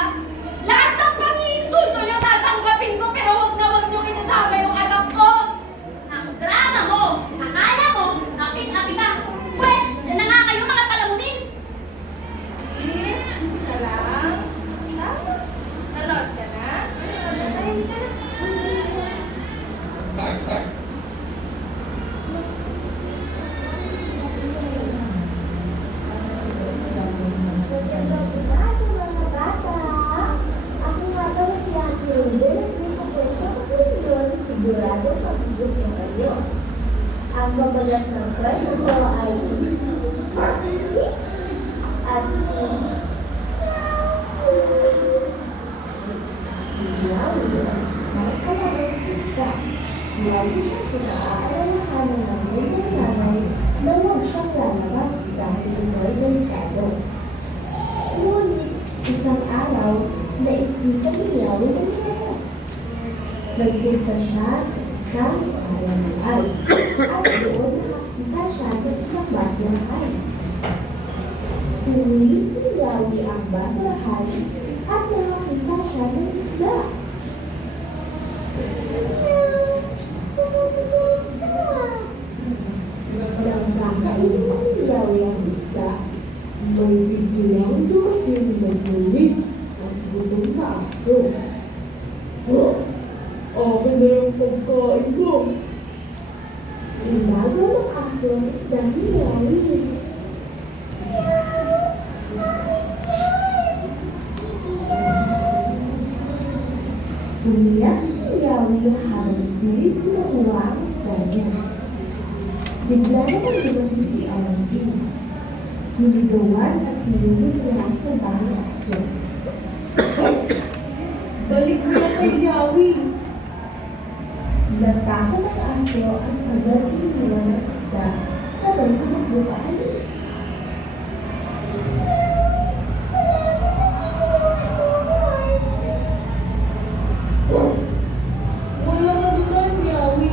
Lahat ng pang-iinsulto nyo tatanggapin ko pero wag nyo inadama yung anak ko. Ang drama mo! Akala mo, apit-apit ka. Pwes, dyan na nga kayo mga palamunin. Ka lang? Tama. Nanood ka na? Ay, hindi ka na. Mga bata, ako nga daw si Ate Ruben at may kukwento ko sa inyo na sigurado pag-gusto kayo. Ang mabalat ng kwento ko ay at si Yawi ay kalagang pusa. Lagi siyang pinaaaralan ng kanyang nanay na huwag siyang lalabas dahil ito'y delikado. Ngunit, isang araw, naisipan ni Yawi ng lumabas. Nagpunta siya sa isang palamuan at doon nakakita siya ng isang basurahan. Sinulid ni Yawi ang basurahan at nakakita siya ng isda. Pumasok ka! Ginagawa ng aso ang isda ni Yawi. Umiyak si Yawi habang pilit kinukuha ang isda niya. Bigla naman dumating si Arvin. Sinigawan at sinulog niya sa bahay aso. Balik mo na kay Yawi! Natakot ang aso at agad iniwan ng isda sabay tumakbo paalis. Wala ka naman, Yawi.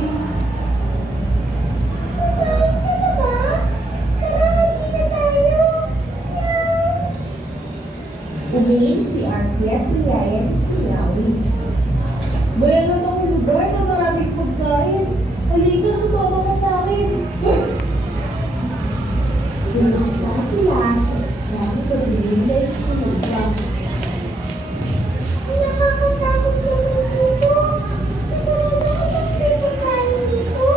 Umiling si Arvin at niyayan si Yawi. Mayroon akong lugar na maraming pagkain. Halika, sumama ka sa akin. Pumunta sila sa isang mabilis na eskulan. Nakakatakot naman dito. Sigurado ako may pagkain dito.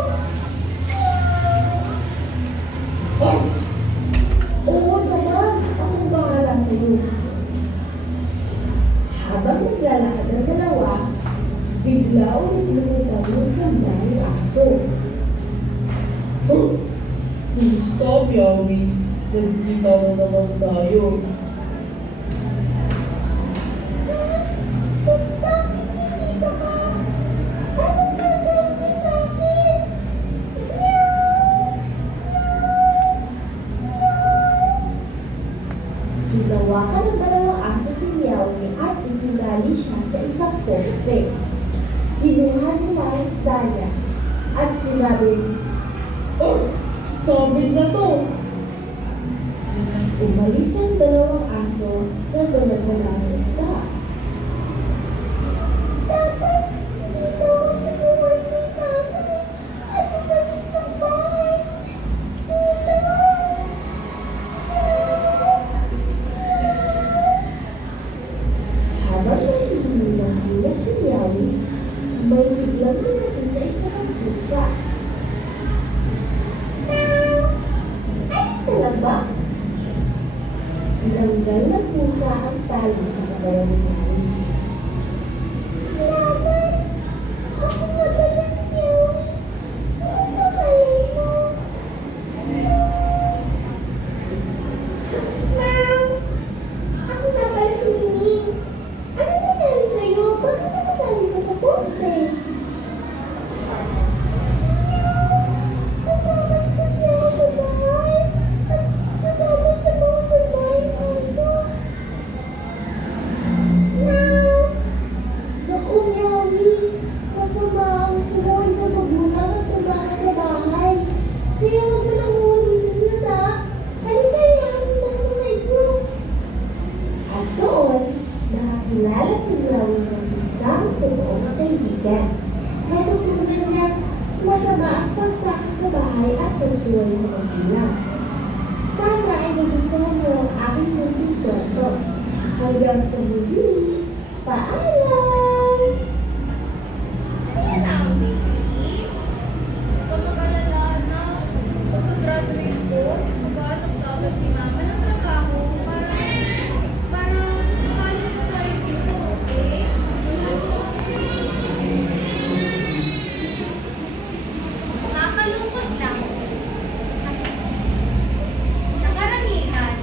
Oo naman, akong bahala sa'yo. Habang naglalakad ang dalawa, bigla ulit lumitaw yung sandal ng aso. Stop, Yawi. Nagkita na naman tayo. Bakit nandito ka? Anong gagawin mo sa akin? Hinawakan ng dalawang aso si Yawi at itinali siya sa isang poste. Kinuha nila ang isda niya at sinabi, "Oh, sabit na to!" Umalis ang dalawang aso na dala-dala ang isda. Dapat hindi daw ako sumuway ni tatay at umalis ng bahay. Habang naghihilang-hilang si Yawi, may biglang dumating na isang pusa. Ayos ka lang ba? Tinanggal ng pusa ang tali sa katawan ni Yawi. Salamat! Ako nga pala si Yawi. Ano pangalan mo? Ma'am! Ako nga pala si Miming. Ano nangyari sa'yo? Bakit nakatali ka sa poste? Tumakas kasi ako sa bahay at sumama sa mga salbahing aso. Now, naku, Yawi, masama ang sumuwi sa magulang at tumakas sa bahay. Kaya huwag mo nang uulitin yun, ha? Halika, Yawi, namin sa inyo. At doon, nakakilala si Yawi ng isang totoong kaibigan. Natutunan niya masama ang pagtakas sa bahay at pagsuway sa magulang. Sana ay nagustuhan mo ang aking munting kwento. Hanggang sa muli, paalam! Ayan na ang baby. Huwag ka mag-alala na. Pagka-graduate ko, mag-aanap ka agad si mama ng trabaho para maalis na tayo dito, okay? Nakakalungkot lang. Nakaramihan,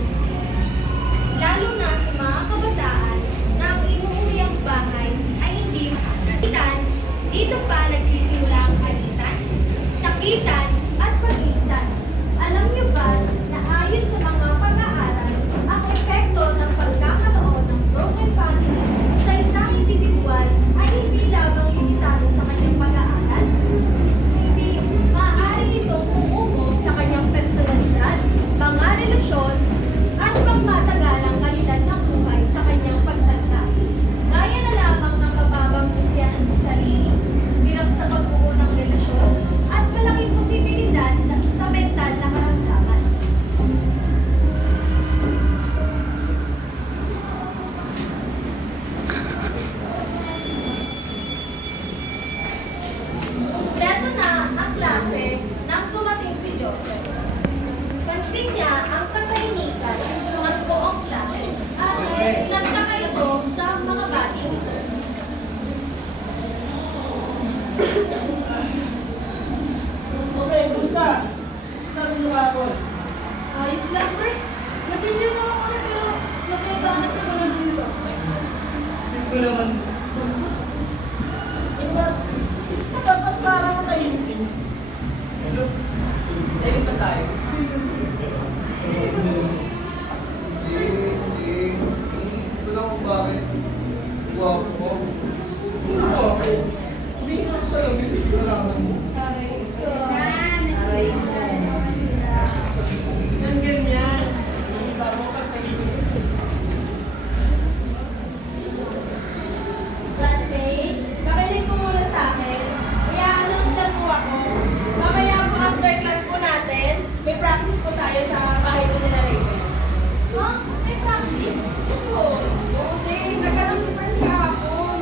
lalo na sa mga kabataan na ang inuuwiang bahay ay hindi makakalitan. Dito pa nagsisimula ang alitan, sakitan at pagitan. Alam niyo ba na ayon sa mga pag-aaral, ang epekto ng pagkakaroon ng broken family sa isang individual ay hindi lamang limitado sa kanyang pag-aaral, kundi maaari itong umumo sa kanyang personalidad, mga relasyon, at pangmatagalang kalidad ng buhay sa kanyang pagtanda. Gaya na lamang ng mababang kumpiyansa sa sarili, hirap sa pagbuo ng relasyon, at malaking posibilidad Pinagsin niya ang katahimikan ng buong klase at nagtaka ito sa mga bating ito. Okay, gusta. Gusto rin yung ako. Ayos lang, pre. Natindihan naman kami, pero mas masaya sa anak ko na dito. Siyempre naman. Dapat parang tahimik din. Hello? Tayo pa tayo. Inisip ko lang kung bakit guwapo. Sino guwapo? Hindi ka sa lamit, kailangan mo. Yan ganyan. Hindi ba mo katahimik? Classmate, makinig po muna sa akin. I-announce na po ako. Mamaya po after class po natin, may practice po tayo sa bahay ko nila Raven. Ha? May practice? Oo. Oo, din. Nagkaroon ng friends kahapon.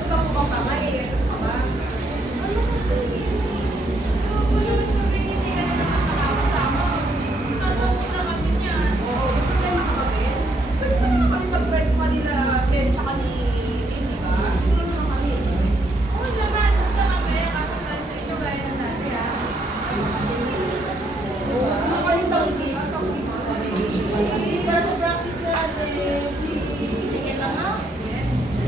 Ito ko ba pala eh? Ito pa ba? Ano kasi? Kung naman sabihin, hindi ka na naman makakasama. Tatawa na kami niyan. Oo, may problema ka ba, Ben? Pwede pa naman kami mag-break pa nila Ben tsaka ni Lynn, di ba? Tulong naman kami. Oo naman, basta mamaya kapag tayo sa inyo gaya ng dati ha. Ano kayo tawag dito? Please, para sa practice natin. Please. Sige lang ha? Yes.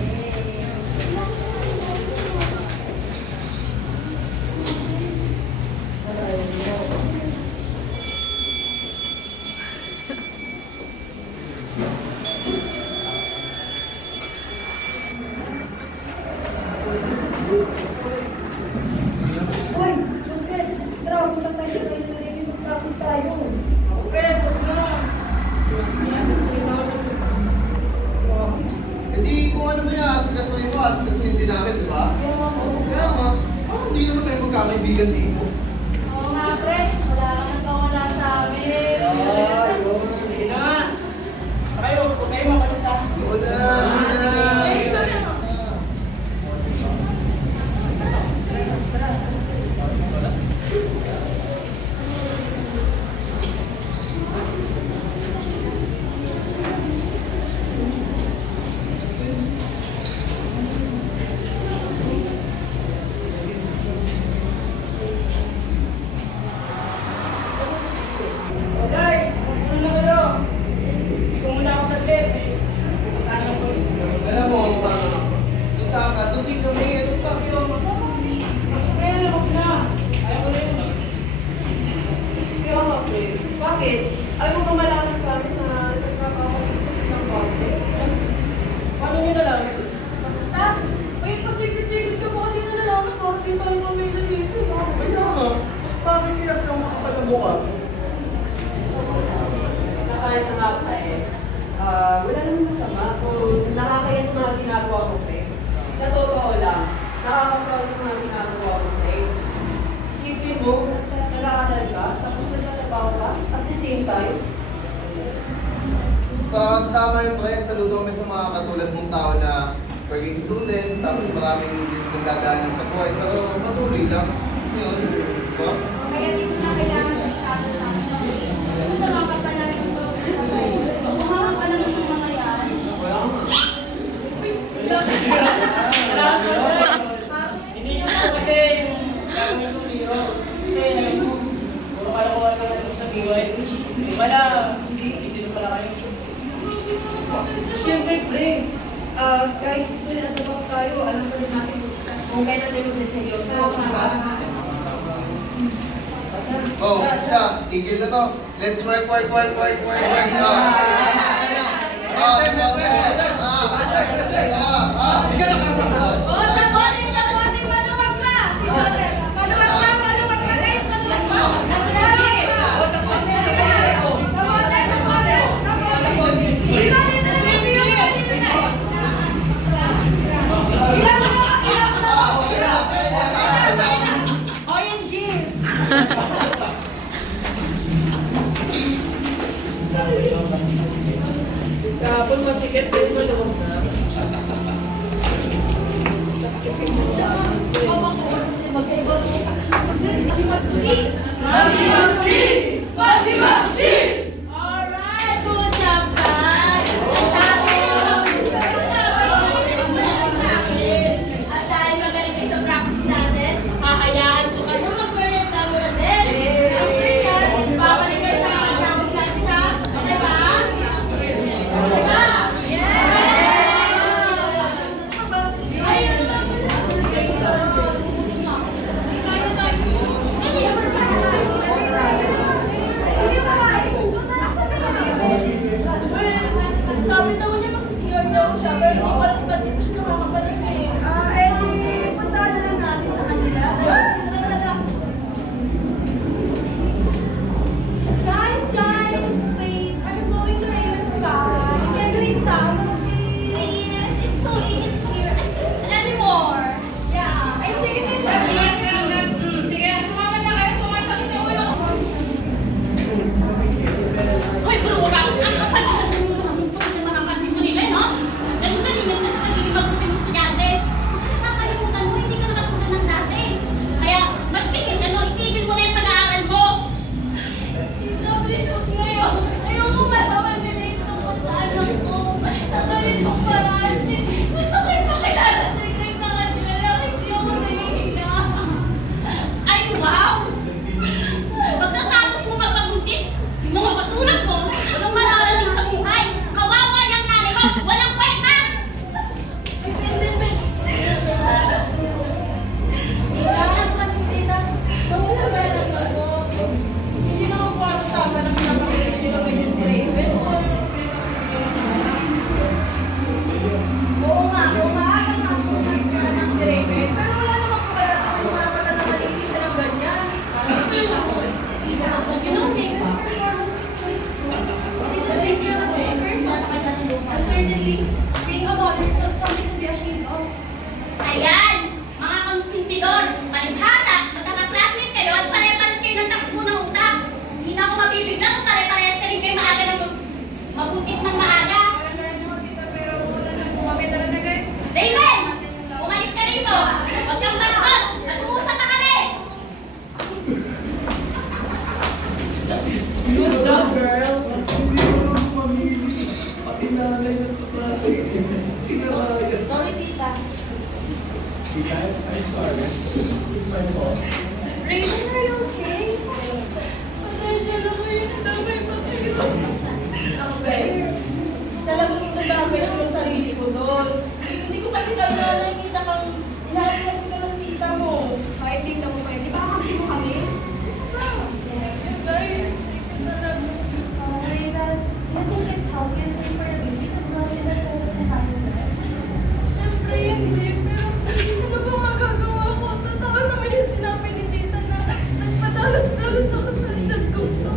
Uy, Joseph, tara, punta tayo sa bahay nila Raven. Mag-practice tayo. Ako, friend, huwag na. Sinasabi ako sa Eh di, kung ano ba yung asikasuhin mo, asikasuhin din namin, di ba? Kaya nga, hindi naman tayo magkakaibigan dito. Oo nga, pre. Wala ka nang kawala sa amin. Sige na nga. Huwag kayo makalita. Oo na, sige na. Guys, ano na kayo? Pumunta ako sa led. Pupuntahan ako. Alam mo, dun sa ka, dun din kami, ano pa? Kaya huwag na. Ayaw ko na yun. Kaya nga, pre. Bakit? Ayaw mo malapit sa amin na nagkakakalimutan ng konti? Paano nyo nalaman? Basta. Uy, pasigit-sigit ka mo kasi nalalaman ko. Hindi tayo mamila dito. Kaya nga, mas bakit kaya silang makapalang mukha? Sa tayo sa nga, pre. Wala naman masama kung nakakaya sa mga ginagawa ko, pre. Sa totoo lang, nakaka-proud yung mga ginagawa ko, pre. Isipin mo, nag-aaral ka, tapos naglalaba ka, at the same time, Sa tama yung pre, saludo kami sa mga katulad mong tao na working student, tapos maraming hindi nagdadaanan sa buhay, pero patuloy lang. Yun, diba? Kaya di mo na kailangan magkano sa akin. Masama ka pa na yung tulong sa iyo. Sumama pa naman yung mga yan. wala nga. Iniisip ko kasi yung gagawin kong biro. Kasi alam mo, puro kalokohan ko lang sa buhay. Yung pala, hindi na pala kayo. Siyempre, pre, kahit student na ba tayo, alam pa rin natin kung kailan tayo magsiseryoso, di ba? Oh, siya, tigil na to. Let's work. Oh, ayun na. Oh, tigil na ka. Oo, sa bote, maluwag pa. Si Joseph. Maluwag pa, guys. Maluwag pa. Maluwag pa. Sa bote. Dito na review. Dito na. Ilan mo na. OMG. Kahapon masikip din mo naman na. Magkaiba. Magdi-magsi! Magdi-magsi! Raven, are you okay? Pasensya na kayo, nadamay pa kayo. Talagang nadamay ko yung sarili ko doon. Hindi ko kasi kaya nakikita kang inaasal ko ng tita mo. Kahit tita mo pwede, baka kasi mo kami. Guys, Raven, I think it's healthy and safe for the baby to go in the home and have you there. syempre hindi, pero ano ba magagawa ko? Totoo naman yung sinabi ni tita na nagpadalos-dalos ako sa edad ko to.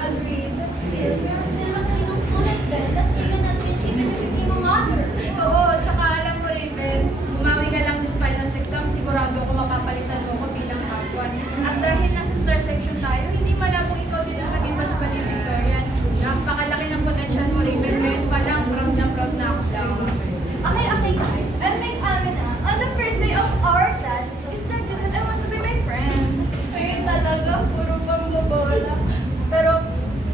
Agreed, but still, you're still a kind of student then that even admit even if you became a mother. Oo, tsaka alam mo, Raven, bumawi ka lang this finals exam, sigurado ako mapapalitan mo ako bilang top 1. At dahil nasa star section tayo, hindi malabong ikaw din ang maging batch valedictorian. Napakalaki ng potential mo, Raven. Ngayon pa lang, proud na ako sa'yo. Okay, guys. I'll make Amina on the first day of our class. Is that you that I want to be my friend? Ayun talaga, puro pambobola. Pero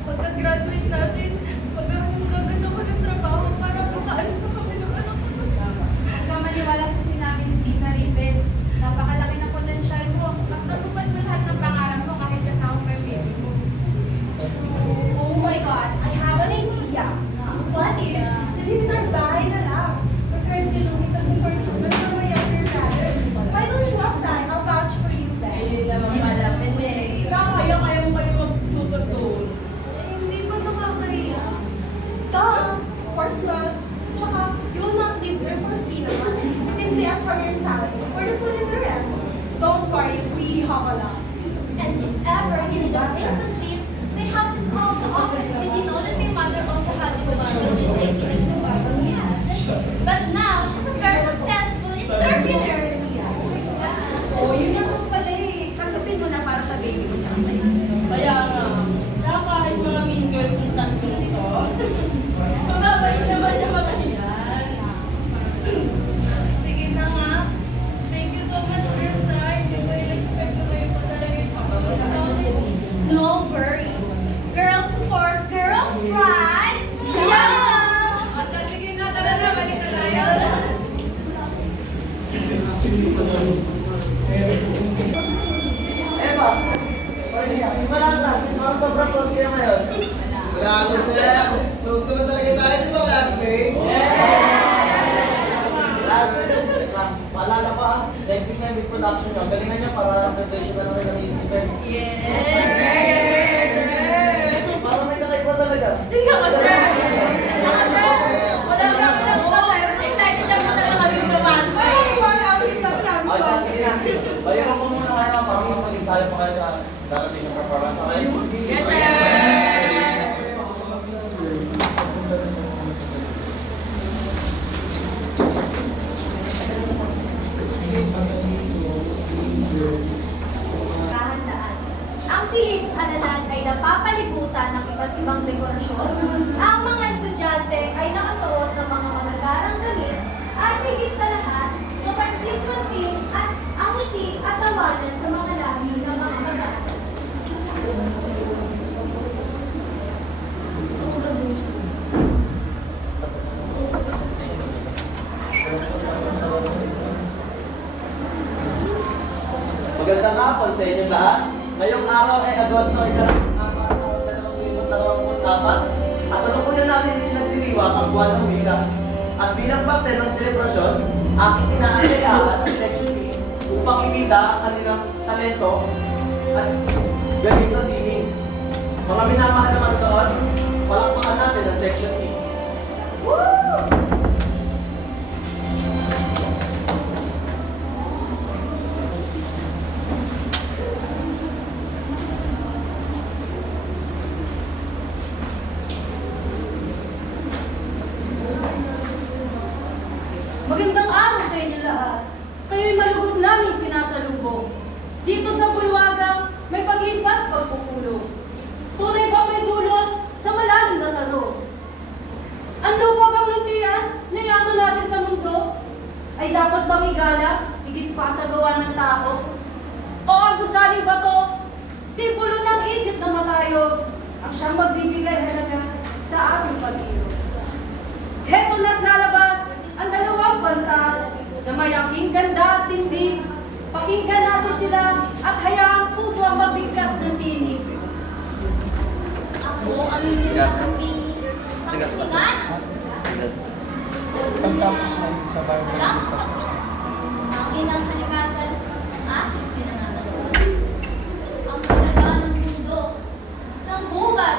pagka-graduate natin, magaganda ko ng trabaho para makaalis na kami ng anak ko. Huwag ka maniwala sa sinabi ni Tita Raven. Napakalaki ng potential mo. Natupad mo lahat ng pangarap mo kahit kasama mo yung baby mo. Oh my God, I have an idea. What if, live in our bahay na lang? We're currently looking kasi for children from my younger brother. Why don't you apply? I'll vouch for you then. Ayun naman pala, pwede. Tsaka kaya mo kayo mag-tutor doon. Hindi ba nakakahiya? Of course not. Tsaka, you will not live there for free naman. You can pay us from your salary for the food and the rent. Don't worry, we have a lot. And if ever you need a place to sleep, my house is also open. Did you know that my mother also had to work was just 8 years ago? Yeah. But now, she's a very successful entrepreneur. Oo, yun naman pala eh. Tanggapin mo na para sa baby mo tsaka sa'yo. Kaya nga. Tsaka kahit mga mean girls yung tatlong ito, mababait naman yung mga yan. Sige na nga. Thank you so much, girls. Hindi ko in-expect na kayo pa talaga yung pagkakas. No worries. Girls support girls pride. O siya, sige na, tara na, balik na tayo. Eva, wala na. Parang sobrang close kayo ngayon. Wala ako, sir. Close naman talaga tayo, di ba, classmates? Last, wait lang. Paalala pa, next week na yung big production nyo. Galingan nyo para graduation na namin ng isipin. Yes, sir! Para may kakaiba talaga. Ikaw ka, sir! Saka, sir! Wala na kami lang po, sir! Excited na po talaga kami naman! O siya, sige na. Bayaran ko muna kayo para mag-ensayo pa kayo sa darating ng performance. Okay? Yes, sir! Kahandaan. Ang silid-aralan ay napapalibutan ng iba't ibang dekorasyon. Ang mga estudyante ay nakasuot ng mga magagarang damit at higit sa lahat, mapansin-pansin at ang ngiti at tawanan sa mga lahi ng mga mag-aaral. Magandang hapon sa inyo lahat. Ngayong araw ay Agosto ay karang-apat ang 2024. Kasalukuyan natin ipinagdiriwang ang buwan ng wika. At bilang parte ng selebrasyon, aking inaanyayahan ang section team upang ipida ang kanilang talento at galing sa sining. Mga minamahal naman doon, palakpakan natin ang section team. Magandang araw sa inyo lahat. Kayo'y malugod namin sinasalubong. Dito sa bulwagang may pag-iisa at pagpupulong. Tunay ba may dulot sa malalim na tanong? Ang lupa bang lutian na yaman natin sa mundo? Ay dapat bang igala, higit pa sa gawa ng tao? O ang gusaling bato, simbolo ng isip na matayog, ang siyang magbibigay halaga sa ating pag-ibig. Heto na't lalabas ang dalawang bantas na may aking ganda at tindi. Pakinggan natin sila at hayaang puso ang magbigkas ng tinig. Ako ang pili ng kalingan. Pagtapos namin sa Bible Alam Study ko, Session. ang inang kalikasan ng ating pinananalunan. Ang halaga ng mundo, ng hubat,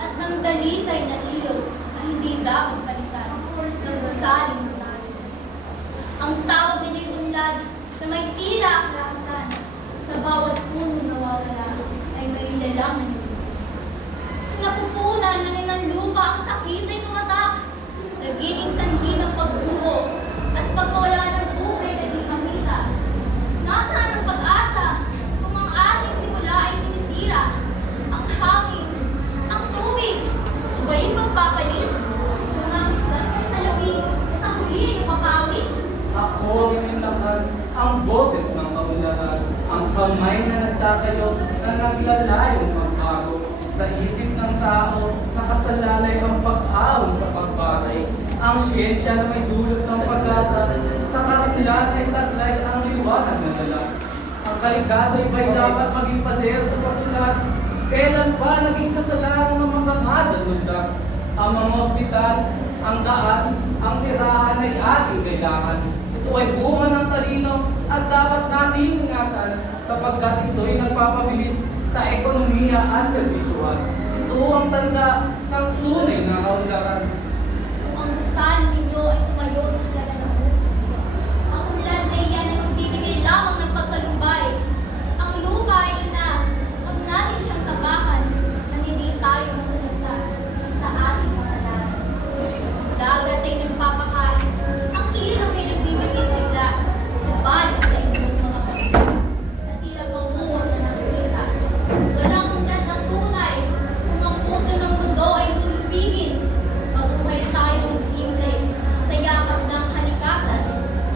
at ng dalisay na ilog ay hindi dapat palitan ng gusaling tayo. Ang tawag nila'y unlad na may tila aklakasan. Sa bawat punong nawawala ay may nilalang na nilubos. Sa napupunan ng inang lupa, ang sakit ay tumatak. Nagiging sanhi ng pagbuho at pagkawala ng buhay na di makita. Nasaan ang pag-asa kung ang ating simula ay sinisira? Ang hangin, ang tubig, ito ba yung magpapalit? Sumamislan kay sa labi, sa huli ay mapapawi? Ako ang iminlakan, ang boses ng kaunlaran, ang kamay na nagtatayo na naglalayong magbago. Sa isip ng tao, nakasalalay ang pag-ahon sa pagbagay. Ang siyensya na may dulot ng pag-asa, sa karinlan ay taglay ang liwanag na dala. Ang kaligtasay ba'y dapat maging pader sa patulat? Kailan pa naging kasalanan ng mga hadad-lundag? Ang mga ospital, ang daan, ang tirahan ay ating kailangan. Ito ay bunga ng talino at dapat natin ingatan sapagkat ito'y nagpapabilis sa ekonomiya at serbisyuhan. Ito ang tanda ng tunay na kaunlaran. Ang gusaling ninyo ay tumayo sa halaga ng buhay. Ang unlad na iyan ay magbibigay lamang ng pagkalumbay. Ang lupa ay ina, huwag natin siyang tapakan nang hindi tayo masalita sa ating pangalan. Dagat ay nagpapakain, ang ilog ay nagbibigay sigla, subalit sa inyong mga puso na tila mamuhot na nakikita. Walang unlad ng tunay, kung ang puso ng mundo ay lulubigin. Mabuhay tayo ng simple, sa yakap ng kalikasan.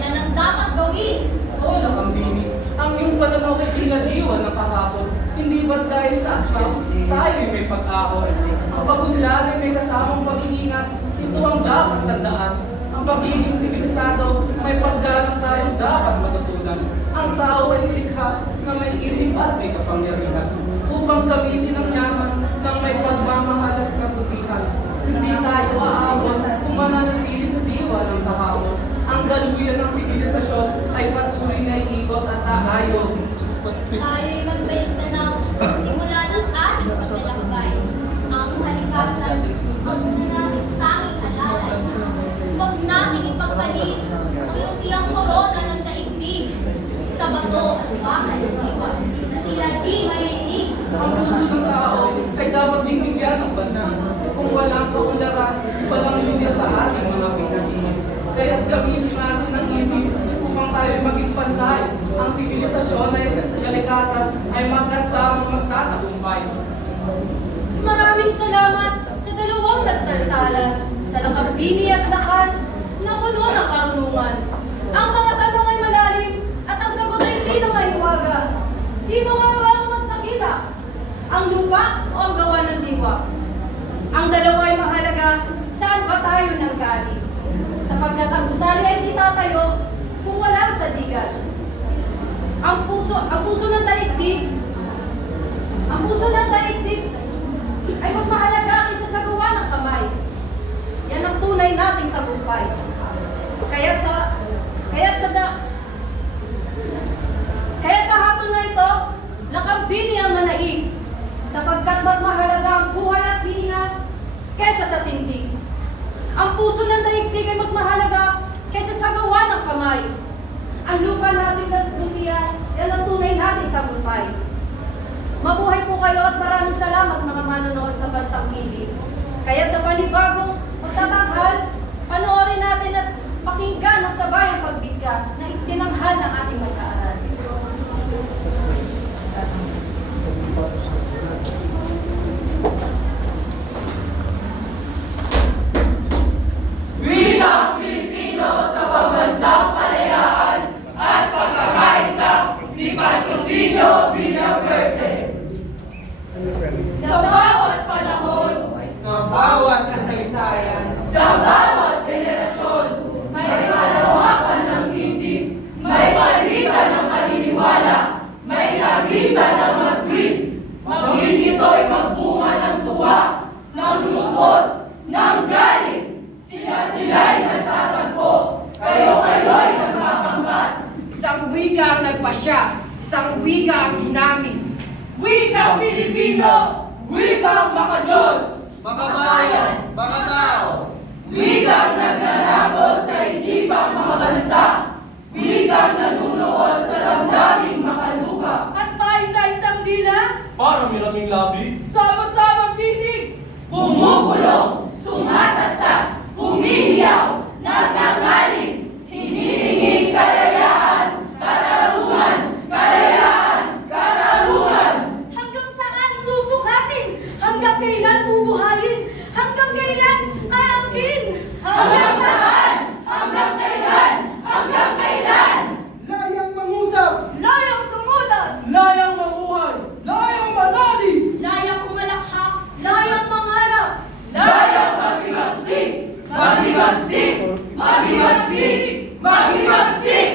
Yan ang dapat gawin. Wala kang bini. Ang iyong pananaw ay kinaliwan ng kahapon. Hindi ba dahil sa aspas, tayo'y may pag-ahon. Ang pagunlad ay may kasamang pag-iingat. Ito ang dapat tandaan. Ang pagiging sibilisado, may paggalang tayong dapat matutunan. Ang tao ay nilikha na may isip at may kapangyarihan upang gamitin ang yaman ng may pagmamahal at kabutihan. Hindi tayo aawat kung mananatili sa diwa ng kahapon. Ang daluyan ng sibilisasyon ay patuloy na iikot at aayon. Tayo'y magbalik tanaw, simula ng ating paglalakbay. Ang kalikasan, ang muna natin tanging alalay. Huwag nating ipagpalit ang lutiang korona ng daigdig sa bato at bakal ng diwa na tila di malilinig. Ang puso ng tao ay dapat bibigyan ng pansin. Kung walang kaunlaran, walang luya sa ating mga pinahiman. Kaya't gamitin natin ang isip upang tayo maging pantay. Ang sibilisasyon ay kalikasan ay magkasamang magtatagumpay. Maraming salamat sa dalawang nagtaltalan, sa lakambini at lakal na puno ng karunungan. Ang mga tanong ay malalim at ang sagot ay hindi na mahiwaga. Sino nga ba ang mas nakita? Ang lupa o ang gawa ng diwa? Ang dalawa ay mahalaga, saan ba tayo nanggaling? Sapagkat ang gusali ay di tatayo kung walang sadigan. Ang puso ng daigdig ay mas mahalaga kaysa sa gawa ng kamay. Yan ang tunay nating tagumpay. Kaya't sa hatol na ito, lakambini ang manaig, sapagkat mas mahalaga ang buhay at hininga kaysa sa tindig. Ang puso ng daigdig ay mas mahalaga kaysa sa gawa ng kamay. Ang lupa natin at butihan, yan ang tunay nating tagumpay. Mabuhay po kayo at maraming salamat mga manonood sa Bantang Kilig. Kaya't sa panibagong pagtatanghal, panoorin natin at pakinggan ang sabayang pagbigkas na itinanghal ng ating mag-aaral. Wikang Pilipino sa pambansang kalayaan at pagkakaisa ni Patrocinio Villaverde. Sa bawat panahon, Sa bawat kasaysayan, sa bawat henerasyon, may malawakan ng isip, may palitan ng kalinisan. Mag-isa ng mag-quit, maging ito'y magbunga ng tuwa, ng lungkot, ng galit. Sila'y nagtatagpo, kayo'y nagpapangkat. Isang wika ang nagpasya, isang wika ang ginamit. Wikang Pilipino, wikang makadiyos, Makabayan, makatao, wikang naglalabos sa isipang mga bansa, wikang nanunood sa damdaming makalupa. At paisa-isang dila, Marami-raming labi. sama-samang tinig. Bumubulong, sumasatsat, humihiyaw, nagtangaling, hinihingi kalayaan, katarungan, kalayaan, katarungan. Hanggang saan susukatin? Hanggang kailan bubuhayin? Hanggang kailan aangkin? Hanggang saan? Hanggang kailan? Hanggang kailan? Layang mangusap, Layang sumulat! Layang mamuhay. layang manali, Layang kumalakhak! Layang mangarap! Layang maghimagsik, maghimagsik, maghimagsik, maghimagsik.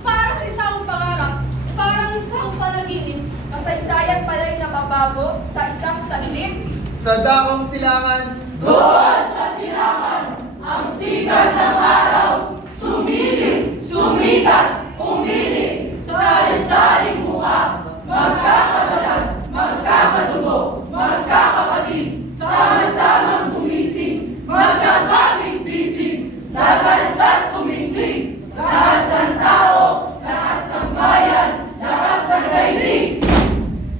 Parang isang pangarap, parang isang panaginip. Kasaysayan pala'y nababago sa isang saglit. sa dakong silangan, Doon sa silangan, ang sikat ng araw, sumilip, sumikat, umiling, sari-saring mukha, magkakabalag, magkakadugo, magkakapatid, sama-samang gumising, magkasabing bisig, nagalsat tumindig, lakas ng tao, lakas ng bayan, lakas ng daigdig.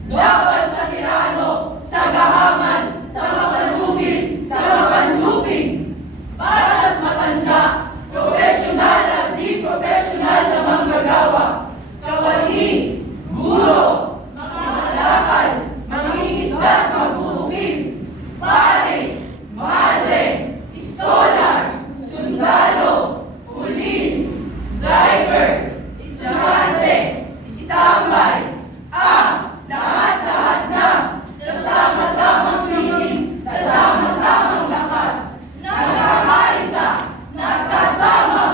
Dapat sa tirano, sa gahaman, sa mapanlupig, sa mapanlupig. Bata't matanda, profesional at di profesional na manggagawa. Kawani, guro, mga malakal, mangingisda at magbubukid. Pare, madre, scholar, sundalo, pulis, driver, estudyante, standby. Lahat-lahat na sa sama-samang piling, sa sama-samang lakas. Nagkakaisa, nagkasama,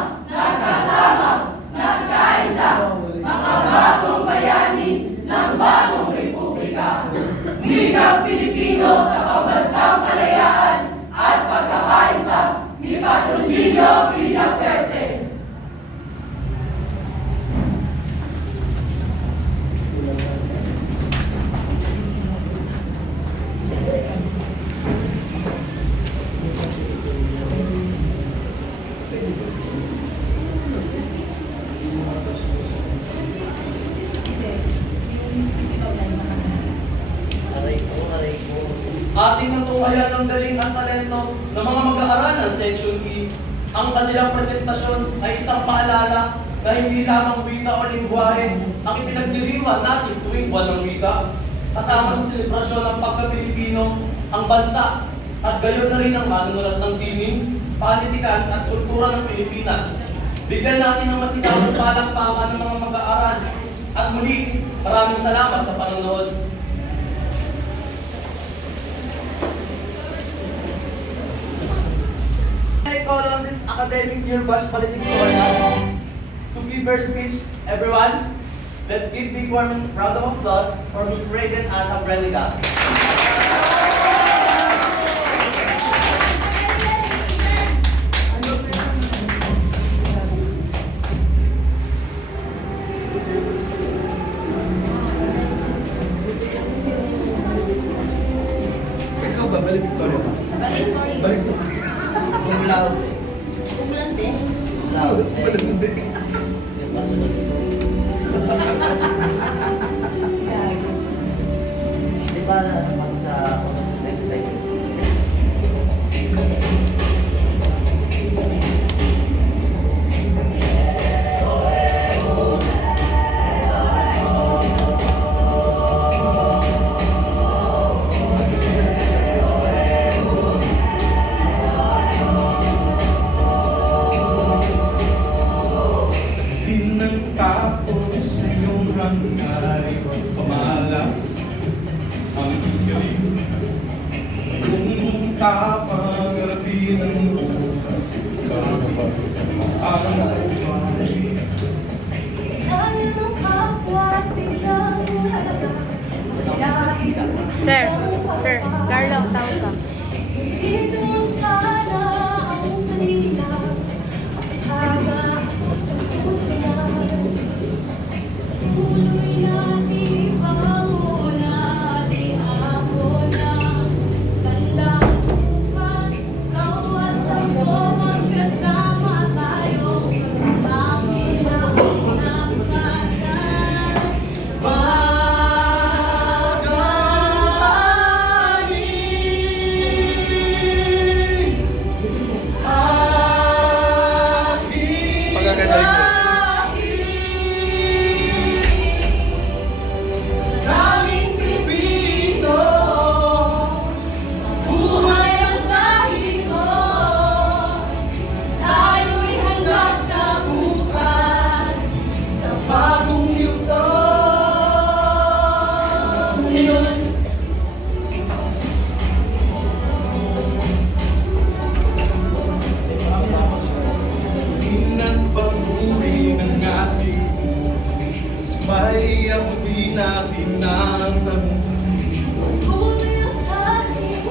nagkaisa. Mga bagong bayani ng bagong republika. Wikang Pilipino sa pambansang kalayaan at pagkakaisa ni Patrocinio Villaferte. Ating natunghayan ng galing at talento ng mga mag-aaral ng Section E. Ang kanilang presentasyon ay isang paalala na hindi lamang wika o lingwahe ang ipinagdiriwang natin tuwing buwan ng wika. Kasama sa selebrasyon ng pagka-Pilipino, ang bansa at gayon na rin ang manunulat ng sining, panitikan at kultura ng Pilipinas. Bigyan natin ng masinawang palakpakan ng mga mag-aaral. At muli, maraming salamat sa panonood. I call on this academic year batch valedictorian to give her speech. Everyone, let's give big warm round of applause for Miss Reagan Anna Breliga. Ikaw ba? Balik Victoria ba? Balik mo. Kumlaw. Balik mo din. Di ba sa exercise? Pinagtapos sa iyong hanay, pamalas ang galing. Kung kapangarapin ang bukas, ang buhay. Tayo ng kapwa, biglang Sir, Carlo, tawag ka. Sino sana ang salita at sana Tuloy natin ipamuna di ako na tandang bukas, ikaw at ako magkasama tayo. Bakit ako nagkasal? Pagkakadaling ko. Daming Pilipino, buhay ang lahi ko. Tayo'y hanggang sa bukas, sa bagong yugto. Ngayon, Pinagpapuri ng ating Smile abutin natin ng tagumpay. tuloy ang sa ating